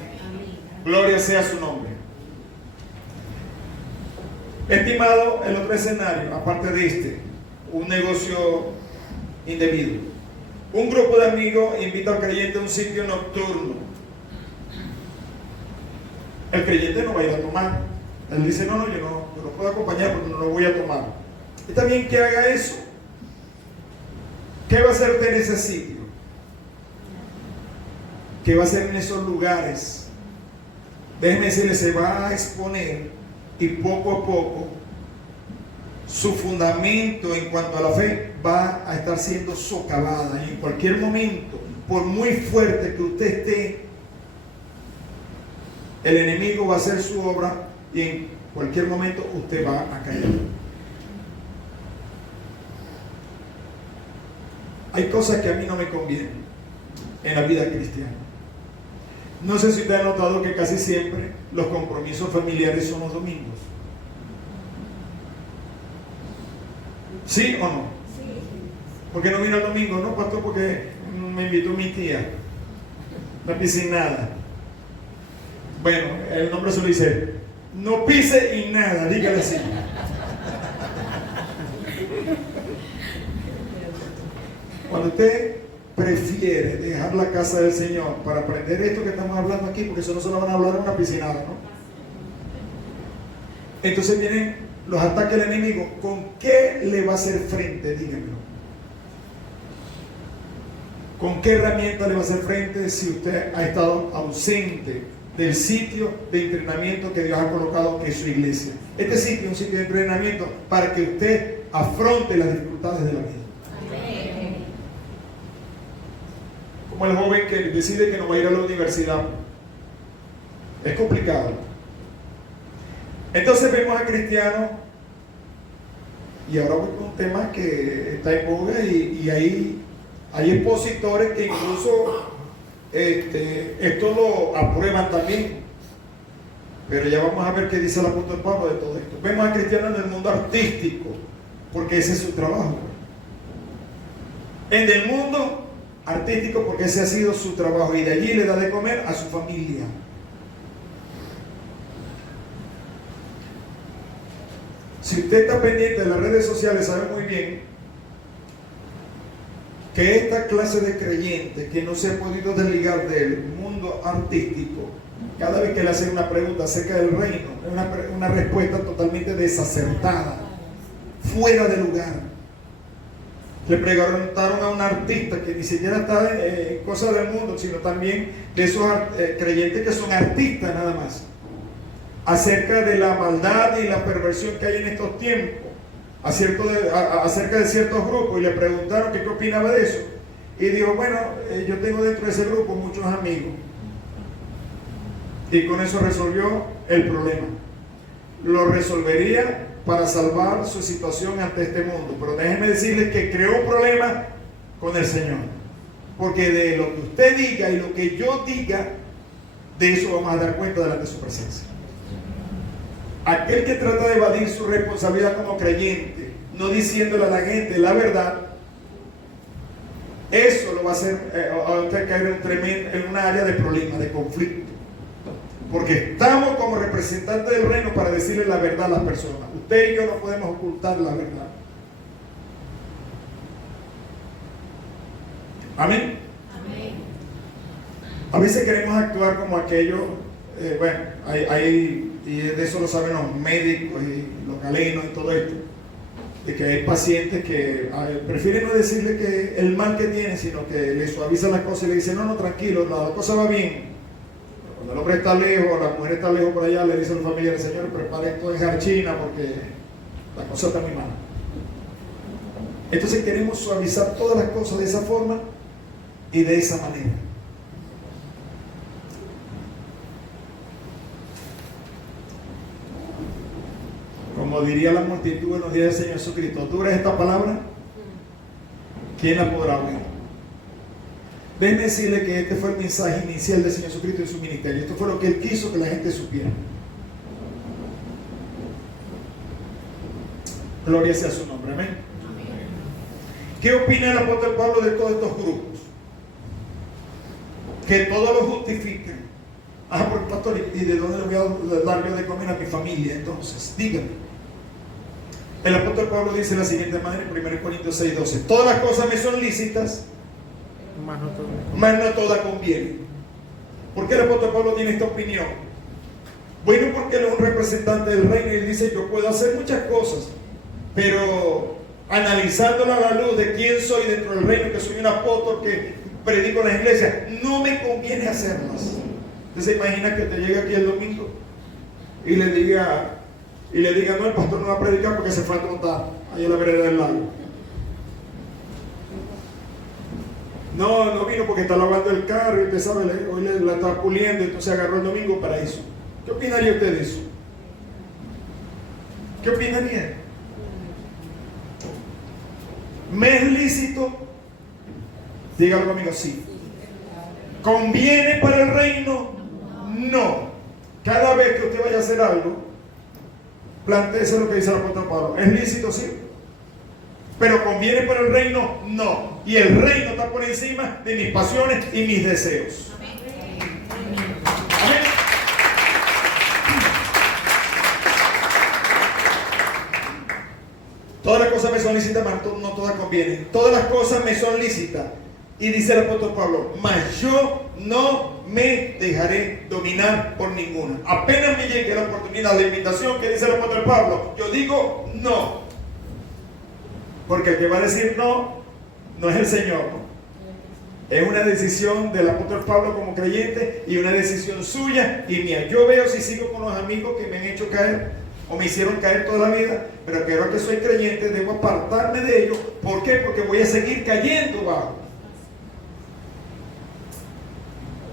Gloria sea su nombre. Estimado, el otro escenario, aparte de este, un negocio indebido. Un grupo de amigos invita al creyente a un sitio nocturno. El creyente no va a ir a tomar. Él dice, no, yo no puedo acompañar porque no lo voy a tomar. Está bien que haga eso. ¿Qué va a hacer usted en ese sitio? ¿Qué va a hacer en esos lugares? Déjeme decirle, se va a exponer y poco a poco su fundamento en cuanto a la fe va a estar siendo socavada. Y en cualquier momento, por muy fuerte que usted esté, el enemigo va a hacer su obra y en cualquier momento usted va a caer. Hay cosas que a mí no me convienen en la vida cristiana. No sé si usted ha notado que casi siempre los compromisos familiares son los domingos. ¿Sí o no? Sí. ¿Por qué no vino el domingo? No, pastor, porque me invitó mi tía. La piscinada. Bueno, el nombre se lo dice, no pise y nada, dígale así. Cuando usted prefiere dejar la casa del Señor para aprender esto que estamos hablando aquí, porque eso no se lo van a hablar en una piscinada, ¿no? Entonces vienen los ataques del enemigo. ¿Con qué le va a hacer frente? Díganmelo. ¿Con qué herramienta le va a hacer frente si usted ha estado ausente del sitio de entrenamiento que Dios ha colocado, que es su iglesia? Este sitio es un sitio de entrenamiento para que usted afronte las dificultades de la vida. Como el joven que decide que no va a ir a la universidad. Es complicado. Entonces vemos a cristianos, y ahora voy con un tema que está en boga, y hay expositores que incluso esto lo aprueban también. Pero ya vamos a ver qué dice el apóstol Pablo de todo esto. Vemos a cristianos en el mundo artístico, porque ese es su trabajo. en el mundo artístico, porque ese ha sido su trabajo, y de allí le da de comer a su familia. Si usted está pendiente de las redes sociales, sabe muy bien que esta clase de creyentes que no se ha podido desligar del mundo artístico, cada vez que le hacen una pregunta acerca del reino, es una respuesta totalmente desacertada, fuera de lugar. Le preguntaron a un artista que ni siquiera está en cosas del mundo, sino también de esos creyentes que son artistas nada más, acerca de la maldad y la perversión que hay en estos tiempos, acerca de ciertos grupos, y le preguntaron qué opinaba de eso, y dijo, bueno, yo tengo dentro de ese grupo muchos amigos, y con eso resolvió el problema. Lo resolvería para salvar su situación ante este mundo, pero déjenme decirles que creó un problema con el Señor, porque de lo que usted diga y lo que yo diga, de eso vamos a dar cuenta delante de su presencia. Aquel que trata de evadir su responsabilidad como creyente, no diciéndole a la gente la verdad, eso lo va a hacer a usted caer en una área de problema, de conflicto. Porque estamos como representantes del reino para decirle la verdad a las personas. Usted y yo no podemos ocultar la verdad. Amén. Amén. A veces queremos actuar como aquellos, bueno, y de eso lo saben los médicos y los galenos y todo esto, de que hay pacientes que prefieren no decirle que el mal que tiene, sino que le suavizan las cosas y le dicen, no, tranquilo, la cosa va bien. Cuando el hombre está lejos, la mujer está lejos por allá, le dice a la familia del Señor, prepare esto en jarchina porque la cosa está muy mala. Entonces queremos suavizar todas las cosas de esa forma y de esa manera. Como diría la multitud en los días del Señor Jesucristo, ¿tú eres esta palabra? ¿Quién la podrá oír? Déjenme decirle que este fue el mensaje inicial del Señor Jesucristo en su ministerio. Esto fue lo que Él quiso que la gente supiera. Gloria sea su nombre, amén. ¿Qué opina el apóstol Pablo de todos estos grupos? Que todos lo justifiquen. Porque pastor, ¿y de dónde le voy a dar yo de comer a mi familia? Entonces, dígame. El apóstol Pablo dice de la siguiente manera en 1 Corintios 6:12: todas las cosas me son lícitas, mas no todas convienen. ¿Por qué el apóstol Pablo tiene esta opinión? Bueno, porque él es un representante del reino y él dice, yo puedo hacer muchas cosas, pero analizándola a la luz de quién soy dentro del reino, que soy un apóstol que predico en las iglesias, no me conviene hacerlas. Usted se imagina que te llegue aquí el domingo y le diga, no, el pastor no va a predicar porque se fue a trotar ahí en la vereda del lago. No vino porque está lavando el carro y usted sabe, hoy la está puliendo, entonces agarró el domingo para eso. ¿Qué opinaría usted de eso? ¿Qué opinaría? ¿Me es lícito? Dígalo conmigo, sí. ¿Conviene para el reino? No. Cada vez que usted vaya a hacer algo, plantéese lo que dice el apóstol Pablo. ¿Es lícito? Sí. ¿Pero conviene para el reino? No. Y el reino está por encima de mis pasiones y mis deseos. Amén. Todas las cosas me son lícitas, pero no todas convienen. Todas las cosas me son lícitas. Y dice el apóstol Pablo, mas yo no me dejaré dominar por ninguna. Apenas me llegue la oportunidad, la invitación que dice el apóstol Pablo, yo digo no. Porque el que va a decir no, no es el Señor. Es una decisión del apóstol Pablo como creyente y una decisión suya y mía. Yo veo si sigo con los amigos que me han hecho caer o me hicieron caer toda la vida, pero que ahora que soy creyente debo apartarme de ellos. ¿Por qué? Porque voy a seguir cayendo bajo.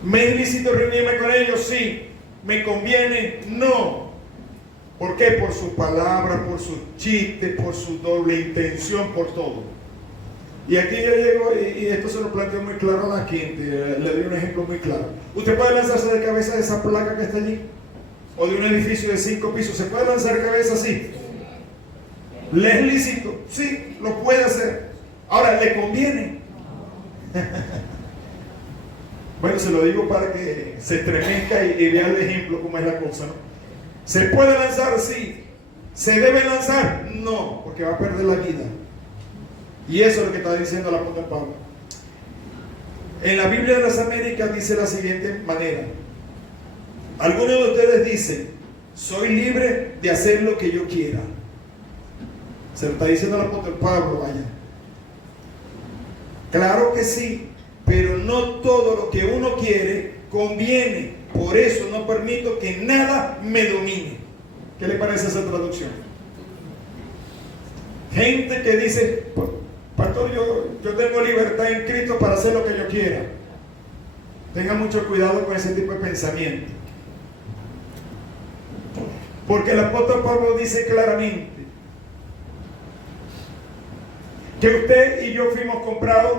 ¿Me es lícito reunirme con ellos? Sí. ¿Me conviene? No. ¿Por qué? Por sus palabras, por sus chistes, por su doble intención, por todo. Y aquí yo llego y esto se lo planteo muy claro a la gente. Le doy un ejemplo muy claro. Usted puede lanzarse de cabeza de esa placa que está allí, o de un edificio de 5 pisos. ¿Se puede lanzar de cabeza así? ¿Le es lícito? Sí, lo puede hacer. Ahora, ¿le conviene? Bueno, se lo digo para que se estremezca y vea el ejemplo cómo es la cosa, ¿no? ¿Se puede lanzar? Sí. ¿Se debe lanzar? No, porque va a perder la vida. Y eso es lo que está diciendo el apóstol Pablo. En la Biblia de las Américas dice la siguiente manera: algunos de ustedes dicen, soy libre de hacer lo que yo quiera. Se lo está diciendo el apóstol Pablo, vaya. Claro que sí, pero no todo lo que uno quiere conviene. Por eso no permito que nada me domine. ¿Qué le parece esa traducción? Gente que dice, pastor, yo tengo libertad en Cristo para hacer lo que yo quiera. Tenga mucho cuidado con ese tipo de pensamiento. Porque el apóstol Pablo dice claramente que usted y yo fuimos comprados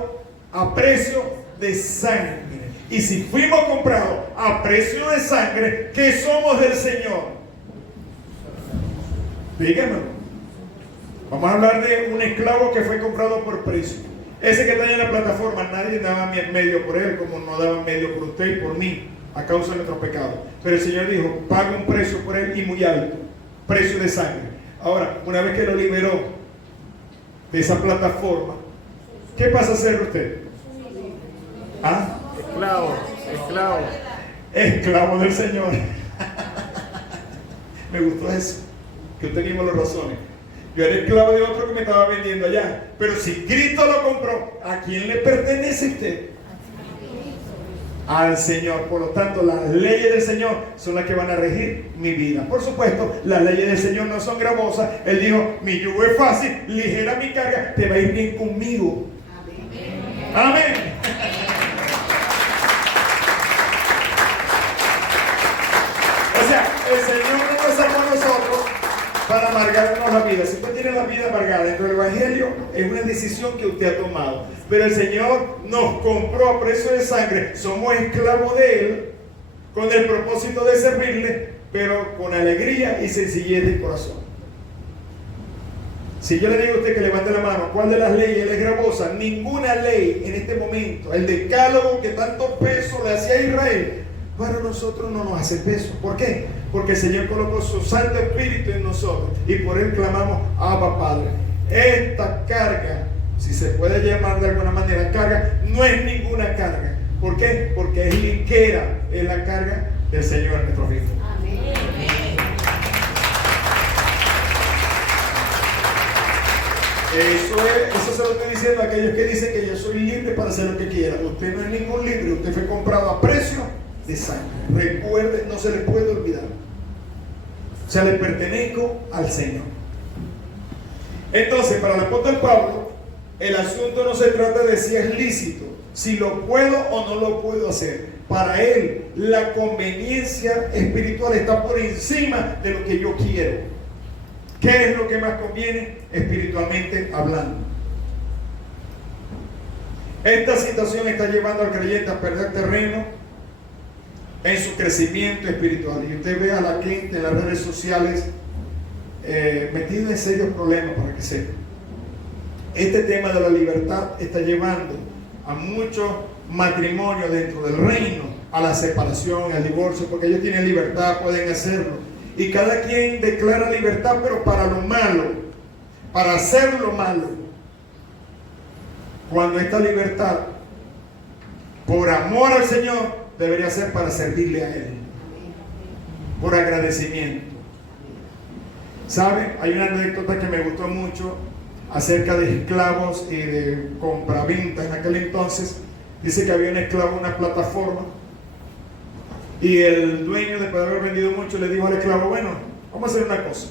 a precio de sangre. Y si fuimos comprados a precio de sangre, ¿qué somos del Señor? Díganme. Vamos a hablar de un esclavo que fue comprado por precio. Ese que está en la plataforma, nadie daba medio por él, como no daban medio por usted y por mí, a causa de nuestros pecados. Pero el Señor dijo, paga un precio por él y muy alto, precio de sangre. Ahora, una vez que lo liberó de esa plataforma, ¿qué pasa a ser usted? ¿Ah? Esclavo del Señor. Me gustó eso, que usted mismo lo razone. Yo era esclavo de otro que me estaba vendiendo allá. Pero si Cristo lo compró, ¿a quién le pertenece usted? Al Señor. Por lo tanto, las leyes del Señor son las que van a regir mi vida. Por supuesto, las leyes del Señor no son gravosas. Él dijo, mi yugo es fácil, ligera mi carga, te va a ir bien conmigo. Amén. O sea, el Señor no nos sacó a nosotros para amargarnos la vida. Si usted tiene la vida amargada dentro del Evangelio, es una decisión que usted ha tomado. Pero el Señor nos compró a precio de sangre. Somos esclavos de Él con el propósito de servirle, pero con alegría y sencillez de corazón. Si yo le digo a usted que levante la mano, ¿cuál de las leyes es gravosa? Ninguna ley en este momento. El decálogo que tanto peso le hacía a Israel, para nosotros no nos hace peso. ¿Por qué? Porque el Señor colocó su Santo Espíritu en nosotros y por Él clamamos, Abba Padre. Esta carga, si se puede llamar de alguna manera carga, no es ninguna carga. ¿Por qué? Porque es ligera, es la carga del Señor en nuestros hijos. Amén. Eso se lo estoy diciendo a aquellos que dicen que yo soy libre para hacer lo que quiera. Usted no es ningún libre, usted fue comprado a precio de sangre. Recuerde, no se le puede olvidar. O sea, le pertenezco al Señor. Entonces, para el apóstol Pablo, el asunto no se trata de si es lícito, si lo puedo o no lo puedo hacer. Para él, la conveniencia espiritual está por encima de lo que yo quiero. ¿Qué es lo que más conviene espiritualmente hablando? Esta situación está llevando al creyente a perder terreno en su crecimiento espiritual. Y usted ve a la gente en las redes sociales metido en serios problemas, para que sepa. Este tema de la libertad está llevando a muchos matrimonios dentro del reino a la separación, al divorcio, porque ellos tienen libertad, pueden hacerlo. Y cada quien declara libertad, pero para lo malo, para hacer lo malo. Cuando esta libertad, por amor al Señor, debería ser para servirle a Él, por agradecimiento. ¿Sabe? Hay una anécdota que me gustó mucho acerca de esclavos y de compraventa en aquel entonces. Dice que había un esclavo en una plataforma y el dueño, después de haber vendido mucho, le dijo al esclavo, bueno, vamos a hacer una cosa,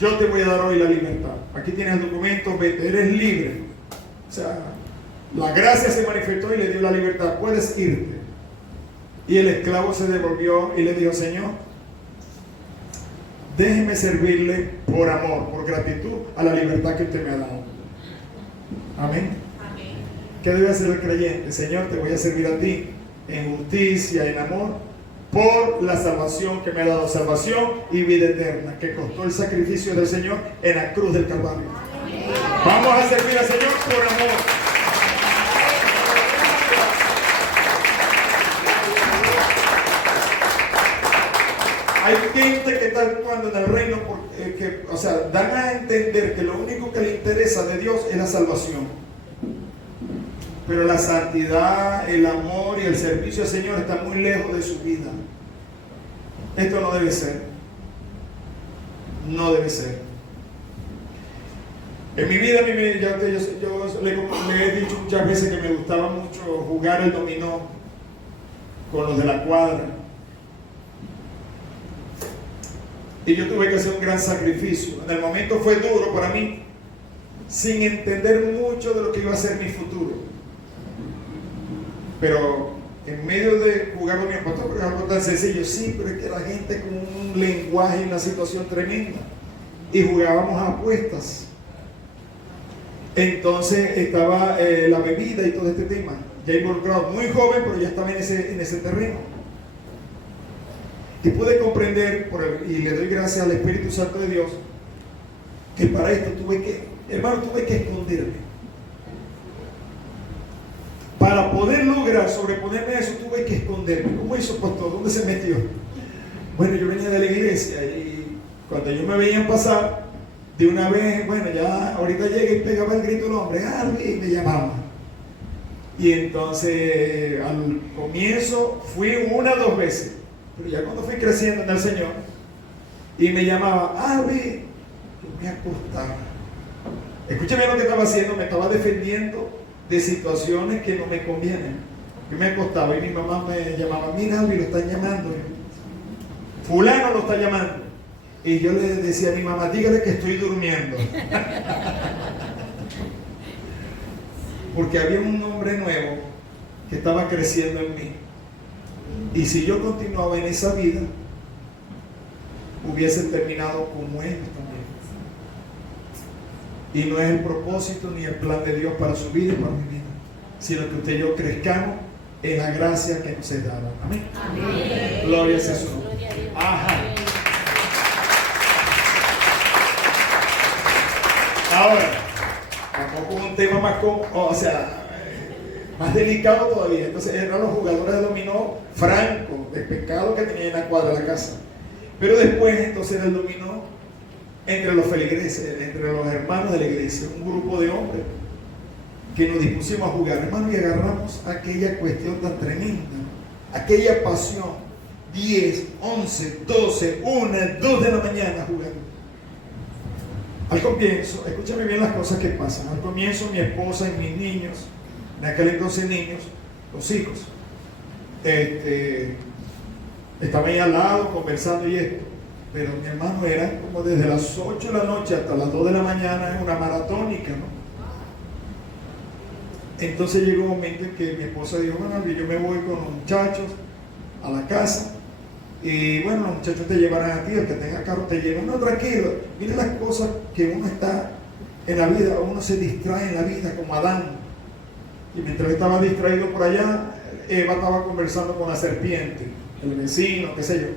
yo te voy a dar hoy la libertad, aquí tienes el documento, vete, eres libre. O sea, la gracia se manifestó y le dio la libertad, puedes irte. Y el esclavo se devolvió y le dijo, Señor, déjeme servirle por amor, por gratitud a la libertad que usted me ha dado. Amén. Amén. ¿Qué debe hacer el creyente? Señor, te voy a servir a ti en justicia, en amor, por la salvación que me ha dado, salvación y vida eterna, que costó el sacrificio del Señor en la cruz del Calvario. Amén. Vamos a servir al Señor por amor. Hay gente que está actuando en el reino porque, o sea, dan a entender que lo único que le interesa de Dios es la salvación. Pero la santidad, el amor y el servicio al Señor están muy lejos de su vida. Esto no debe ser. No debe ser. En mi vida, yo le he dicho muchas veces que me gustaba mucho jugar el dominó con los de la cuadra. Y yo tuve que hacer un gran sacrificio. En el momento fue duro para mí, sin entender mucho de lo que iba a ser mi futuro. Pero en medio de jugar con mi apóstol, porque es algo tan sencillo, sí, pero es que la gente con un lenguaje y una situación tremenda. Y jugábamos a apuestas. Entonces estaba la bebida y todo este tema. Ya involucrado, muy joven, pero ya estaba en ese terreno. Y pude comprender, y le doy gracias al Espíritu Santo de Dios, que para esto tuve que esconderme. Para poder lograr sobreponerme a eso, tuve que esconderme. ¿Cómo hizo, pastor? ¿Dónde se metió? Bueno, yo venía de la iglesia y cuando yo me veían pasar, de una vez, bueno, ya ahorita llegué y pegaba el grito el hombre, Harvey, y me llamaba. Y entonces, al comienzo, fui 1 o 2 veces. Pero ya cuando fui creciendo en el Señor y me llamaba, Harvey, yo me acostaba. Escúchame lo que estaba haciendo, me estaba defendiendo de situaciones que no me convienen. Yo me acostaba y mi mamá me llamaba, mira, Harvey, lo están llamando. Fulano lo está llamando. Y yo le decía a mi mamá, dígale que estoy durmiendo. Porque había un hombre nuevo que estaba creciendo en mí. Y si yo continuaba en esa vida, hubiese terminado como ellos también. Y no es el propósito ni el plan de Dios para su vida y para mi vida, sino que usted y yo crezcamos en la gracia que nos es dada. Amén. Amén. Gloria a Jesús. Ajá. Ahora, tampoco un tema más delicado todavía. Entonces eran los jugadores de dominó franco, de pescado que tenían en la cuadra de la casa. Pero después entonces era el dominó entre los feligreses, entre los hermanos de la iglesia, un grupo de hombres que nos dispusimos a jugar, hermano, y agarramos aquella cuestión tan tremenda, aquella pasión, 10, 11, 12, 1, 2 de la mañana jugando. Al comienzo, escúchame bien las cosas que pasan. Al comienzo mi esposa y mis niños, en aquel entonces niños, los hijos, estaban ahí al lado conversando y esto. Pero mi hermano era como desde las 8 de la noche hasta las 2 de la mañana, una maratónica, ¿no? Entonces llegó un momento en que mi esposa dijo, bueno, yo me voy con los muchachos a la casa. Y bueno, los muchachos te llevarán a ti, el que tenga carro te lleva. No, tranquilo, miren las cosas que uno está en la vida, uno se distrae en la vida como Adán. Y mientras estaba distraído por allá, Eva estaba conversando con la serpiente, el vecino, qué sé yo.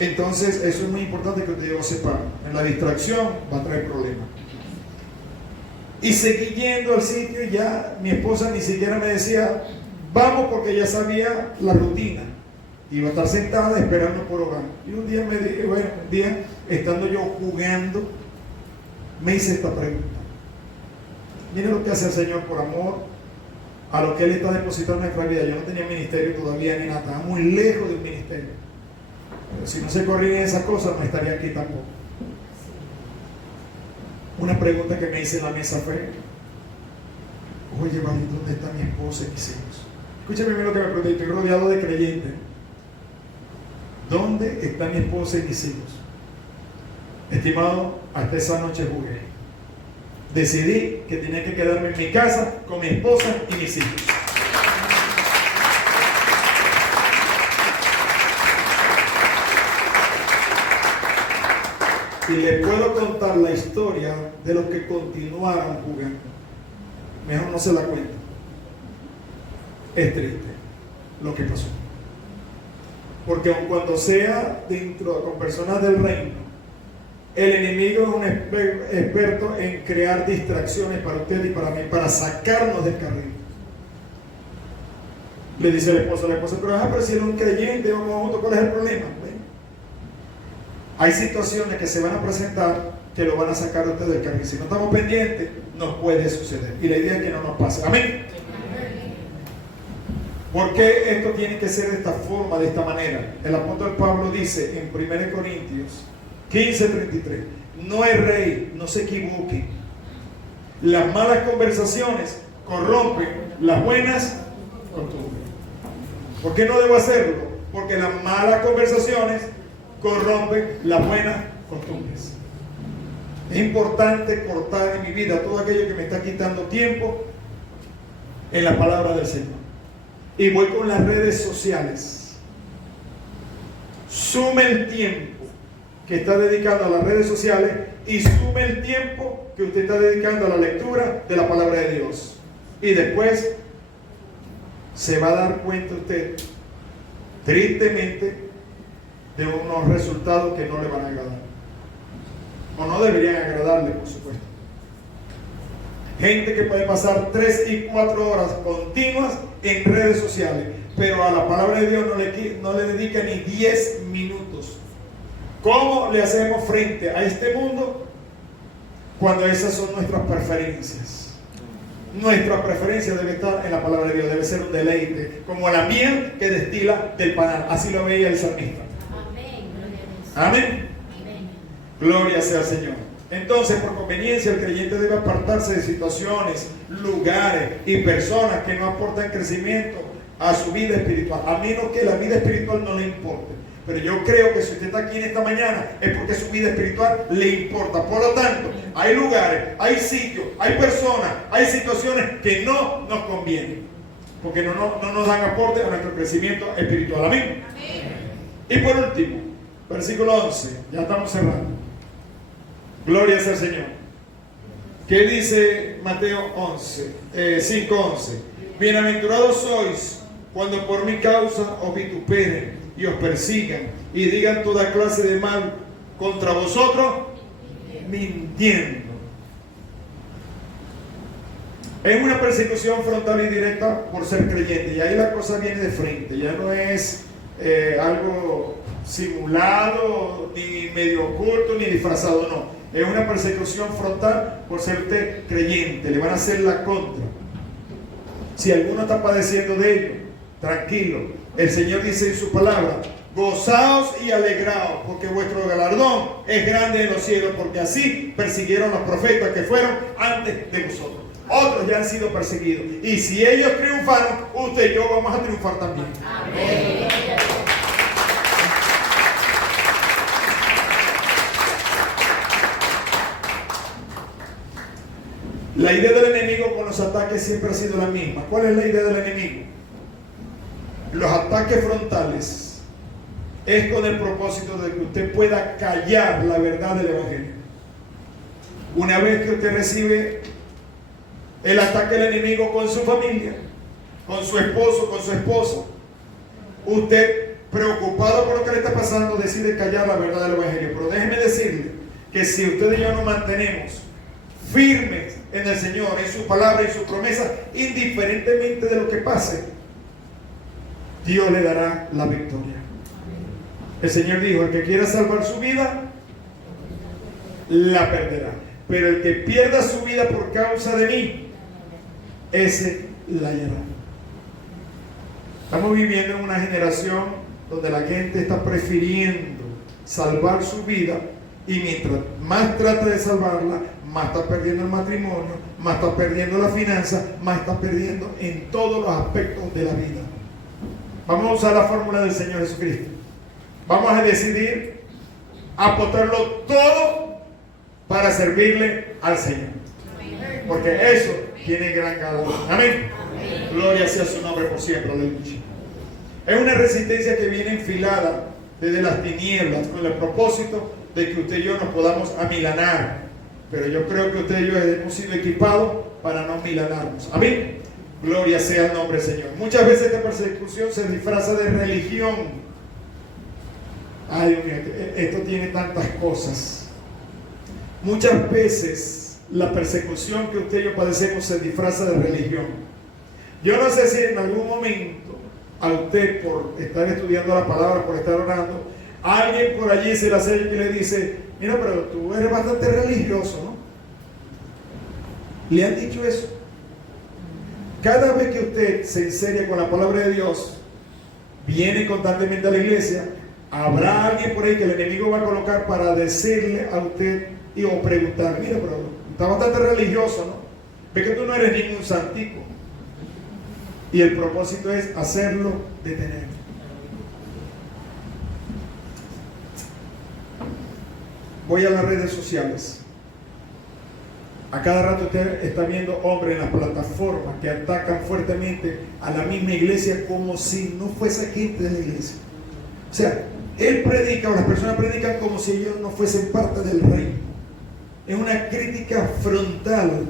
Entonces, eso es muy importante que ustedes lo sepan. En la distracción va a traer problemas. Y seguí yendo al sitio y ya mi esposa ni siquiera me decía, vamos, porque ya sabía la rutina. Iba a estar sentada esperando por hogar. Y un día estando yo jugando, me hice esta pregunta. Miren lo que hace el Señor por amor a lo que Él está depositando en nuestra vida. Yo no tenía ministerio todavía ni nada, estaba muy lejos del ministerio. Pero si no se corrían esas cosas, no estaría aquí tampoco. Una pregunta que me hice en la mesa fue, oye, Vali, ¿dónde está mi esposa y mis hijos? Escúchame bien lo que me pregunté, estoy rodeado de creyentes. ¿Dónde está mi esposa y mis hijos? Estimado, hasta esa noche jugué. Decidí que tenía que quedarme en mi casa con mi esposa y mis hijos. Y le puedo contar la historia de los que continuaron jugando. Mejor no se la cuento. Es triste lo que pasó. Porque aun cuando sea con personas del reino, el enemigo es un experto en crear distracciones para usted y para mí, para sacarnos del carril. Le dice la esposa, pero si él es un creyente, vamos juntos, ¿cuál es el problema? Bueno, hay situaciones que se van a presentar que lo van a sacar a usted del carril. Si no estamos pendientes, nos puede suceder. Y la idea es que no nos pase. Amén. ¿Por qué esto tiene que ser de esta forma, de esta manera? El apóstol Pablo dice en 1 Corintios 15:33, no es rey, no se equivoque. Las malas conversaciones corrompen las buenas costumbres. ¿Por qué no debo hacerlo? Porque las malas conversaciones corrompen las buenas costumbres. Es importante cortar en mi vida todo aquello que me está quitando tiempo en la palabra del Señor. Y voy con las redes sociales. Sume el tiempo que está dedicando a las redes sociales y sume el tiempo que usted está dedicando a la lectura de la palabra de Dios. Y después se va a dar cuenta usted, tristemente, de unos resultados que no le van a agradar. O no deberían agradarle, por supuesto. Gente que puede pasar 3 y 4 horas continuas en redes sociales, pero a la palabra de Dios no le dedica ni 10 minutos. ¿Cómo le hacemos frente a este mundo cuando esas son nuestras preferencias? Nuestra preferencia debe estar en la palabra de Dios, debe ser un deleite, como la miel que destila del panal. Así lo veía el salmista. Amén. Gloria sea al Señor. Entonces, por conveniencia, el creyente debe apartarse de situaciones, lugares y personas que no aportan crecimiento a su vida espiritual, a menos que la vida espiritual no le importe. Pero yo creo que si usted está aquí en esta mañana es porque su vida espiritual le importa. Por lo tanto, hay lugares, hay sitios, hay personas, hay situaciones que no nos convienen, porque no nos dan aporte a nuestro crecimiento espiritual. Amén. Y por último, versículo 11, ya estamos cerrando. Gloria sea al Señor. ¿Qué dice Mateo 5:11? Bienaventurados sois cuando por mi causa os vituperen y os persigan y digan toda clase de mal contra vosotros, mintiendo. Es una persecución frontal y directa por ser creyente, y ahí la cosa viene de frente, ya no es algo simulado, ni medio oculto, ni disfrazado, no. Es una persecución frontal por ser usted creyente. Le van a hacer la contra. Si alguno está padeciendo de ello, tranquilo. El Señor dice en su palabra: gozaos y alegraos, porque vuestro galardón es grande en los cielos, porque así persiguieron los profetas que fueron antes de vosotros. Otros ya han sido perseguidos. Y si ellos triunfaron, usted y yo vamos a triunfar también. Amén. La idea del enemigo con los ataques siempre ha sido la misma. ¿Cuál es la idea del enemigo? Los ataques frontales es con el propósito de que usted pueda callar la verdad del Evangelio. Una vez que usted recibe el ataque del enemigo con su familia, con su esposo, con su esposa, usted, preocupado por lo que le está pasando, decide callar la verdad del Evangelio. Pero déjeme decirle que si usted y yo nos mantenemos firmes en el Señor, en su palabra y su promesa, indiferentemente de lo que pase, Dios le dará la victoria. El Señor dijo: el que quiera salvar su vida, la perderá. Pero el que pierda su vida por causa de mí, ese la hallará. Estamos viviendo en una generación donde la gente está prefiriendo salvar su vida, y mientras más trata de salvarla, más está perdiendo el matrimonio, más está perdiendo la finanza, más está perdiendo en todos los aspectos de la vida. Vamos a usar la fórmula del Señor Jesucristo. Vamos a decidir apostarlo todo para servirle al Señor, porque eso tiene gran galardón. Amén. Gloria sea su nombre por siempre. Aleluya. Es una resistencia que viene enfilada desde las tinieblas con el propósito de que usted y yo nos podamos amilanar. Pero yo creo que usted y yo hemos sido equipados para no milanarnos. Amén. Gloria sea el nombre del Señor. Muchas veces esta persecución se disfraza de religión. Ay, Dios mío, esto tiene tantas cosas. Muchas veces la persecución que usted y yo padecemos se disfraza de religión. Yo no sé si en algún momento a usted, por estar estudiando la palabra, por estar orando, alguien por allí se le acerca y le dice, mira, pero tú eres bastante religioso, ¿no? ¿Le han dicho eso? Cada vez que usted se enseña con la palabra de Dios, viene constantemente a la iglesia, habrá alguien por ahí que el enemigo va a colocar para decirle a usted o preguntar, mira, pero está bastante religioso, ¿no? Ve que tú no eres ningún santico. Y el propósito es hacerlo detener. Voy a las redes sociales. A cada rato usted está viendo hombres en las plataformas que atacan fuertemente a la misma iglesia como si no fuese gente de la iglesia. O sea, él predica o las personas predican como si ellos no fuesen parte del reino. Es una crítica frontal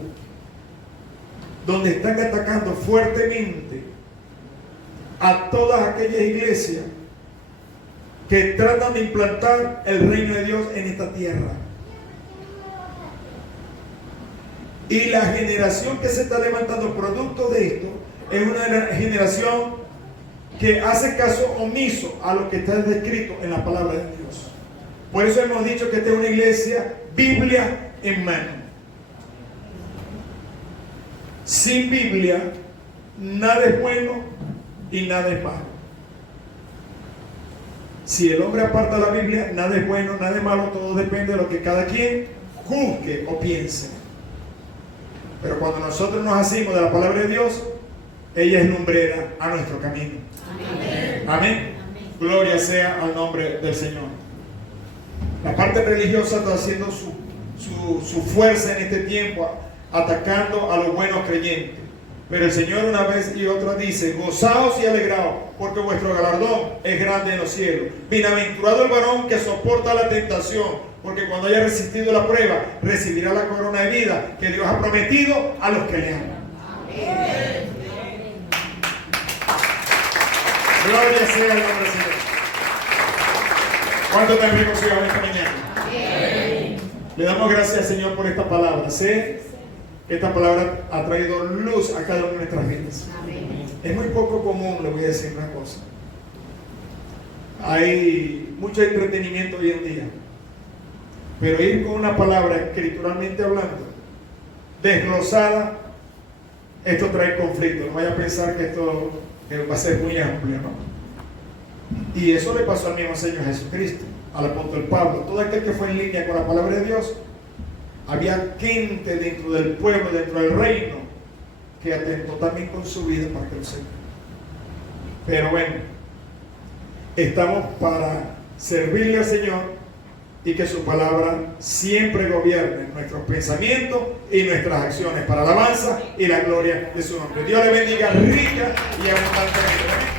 donde están atacando fuertemente a todas aquellas iglesias que tratan de implantar el reino de Dios en esta tierra. Y la generación que se está levantando producto de esto es una generación que hace caso omiso a lo que está descrito en la palabra de Dios. Por eso hemos dicho que esta es una iglesia Biblia en mano. Sin Biblia nada es bueno y nada es malo. Si el hombre aparta la Biblia, nada es bueno, nada es malo, todo depende de lo que cada quien juzgue o piense. Pero cuando nosotros nos hacemos de la palabra de Dios, ella es lumbrera a nuestro camino. Amén. Amén. Gloria sea al nombre del Señor. La parte religiosa está haciendo su fuerza en este tiempo, atacando a los buenos creyentes. Pero el Señor una vez y otra dice, gozaos y alegraos, porque vuestro galardón es grande en los cielos. Bienaventurado el varón que soporta la tentación, porque cuando haya resistido la prueba, recibirá la corona de vida que Dios ha prometido a los que le aman. Amén. Gloria sea el nombre del Señor. ¿Cuánto te reconocieron esta mañana? Amén. Le damos gracias, Señor, por esta palabra. Sé que esta palabra ha traído luz a cada una de nuestras vidas. Amén. Es muy poco común, le voy a decir una cosa. Hay mucho entretenimiento hoy en día. Pero ir con una palabra escrituralmente hablando, desglosada, esto trae conflicto. No vaya a pensar que esto va a ser muy amplio, ¿no? Y eso le pasó al mismo Señor Jesucristo, al apóstol Pablo. Todo aquel que fue en línea con la palabra de Dios, había gente dentro del pueblo, dentro del reino, que atentó también con su vida para que lo sepa. Pero bueno, estamos para servirle al Señor y que su palabra siempre gobierne nuestros pensamientos y nuestras acciones para la alabanza y la gloria de su nombre. Dios le bendiga rica y abundantemente.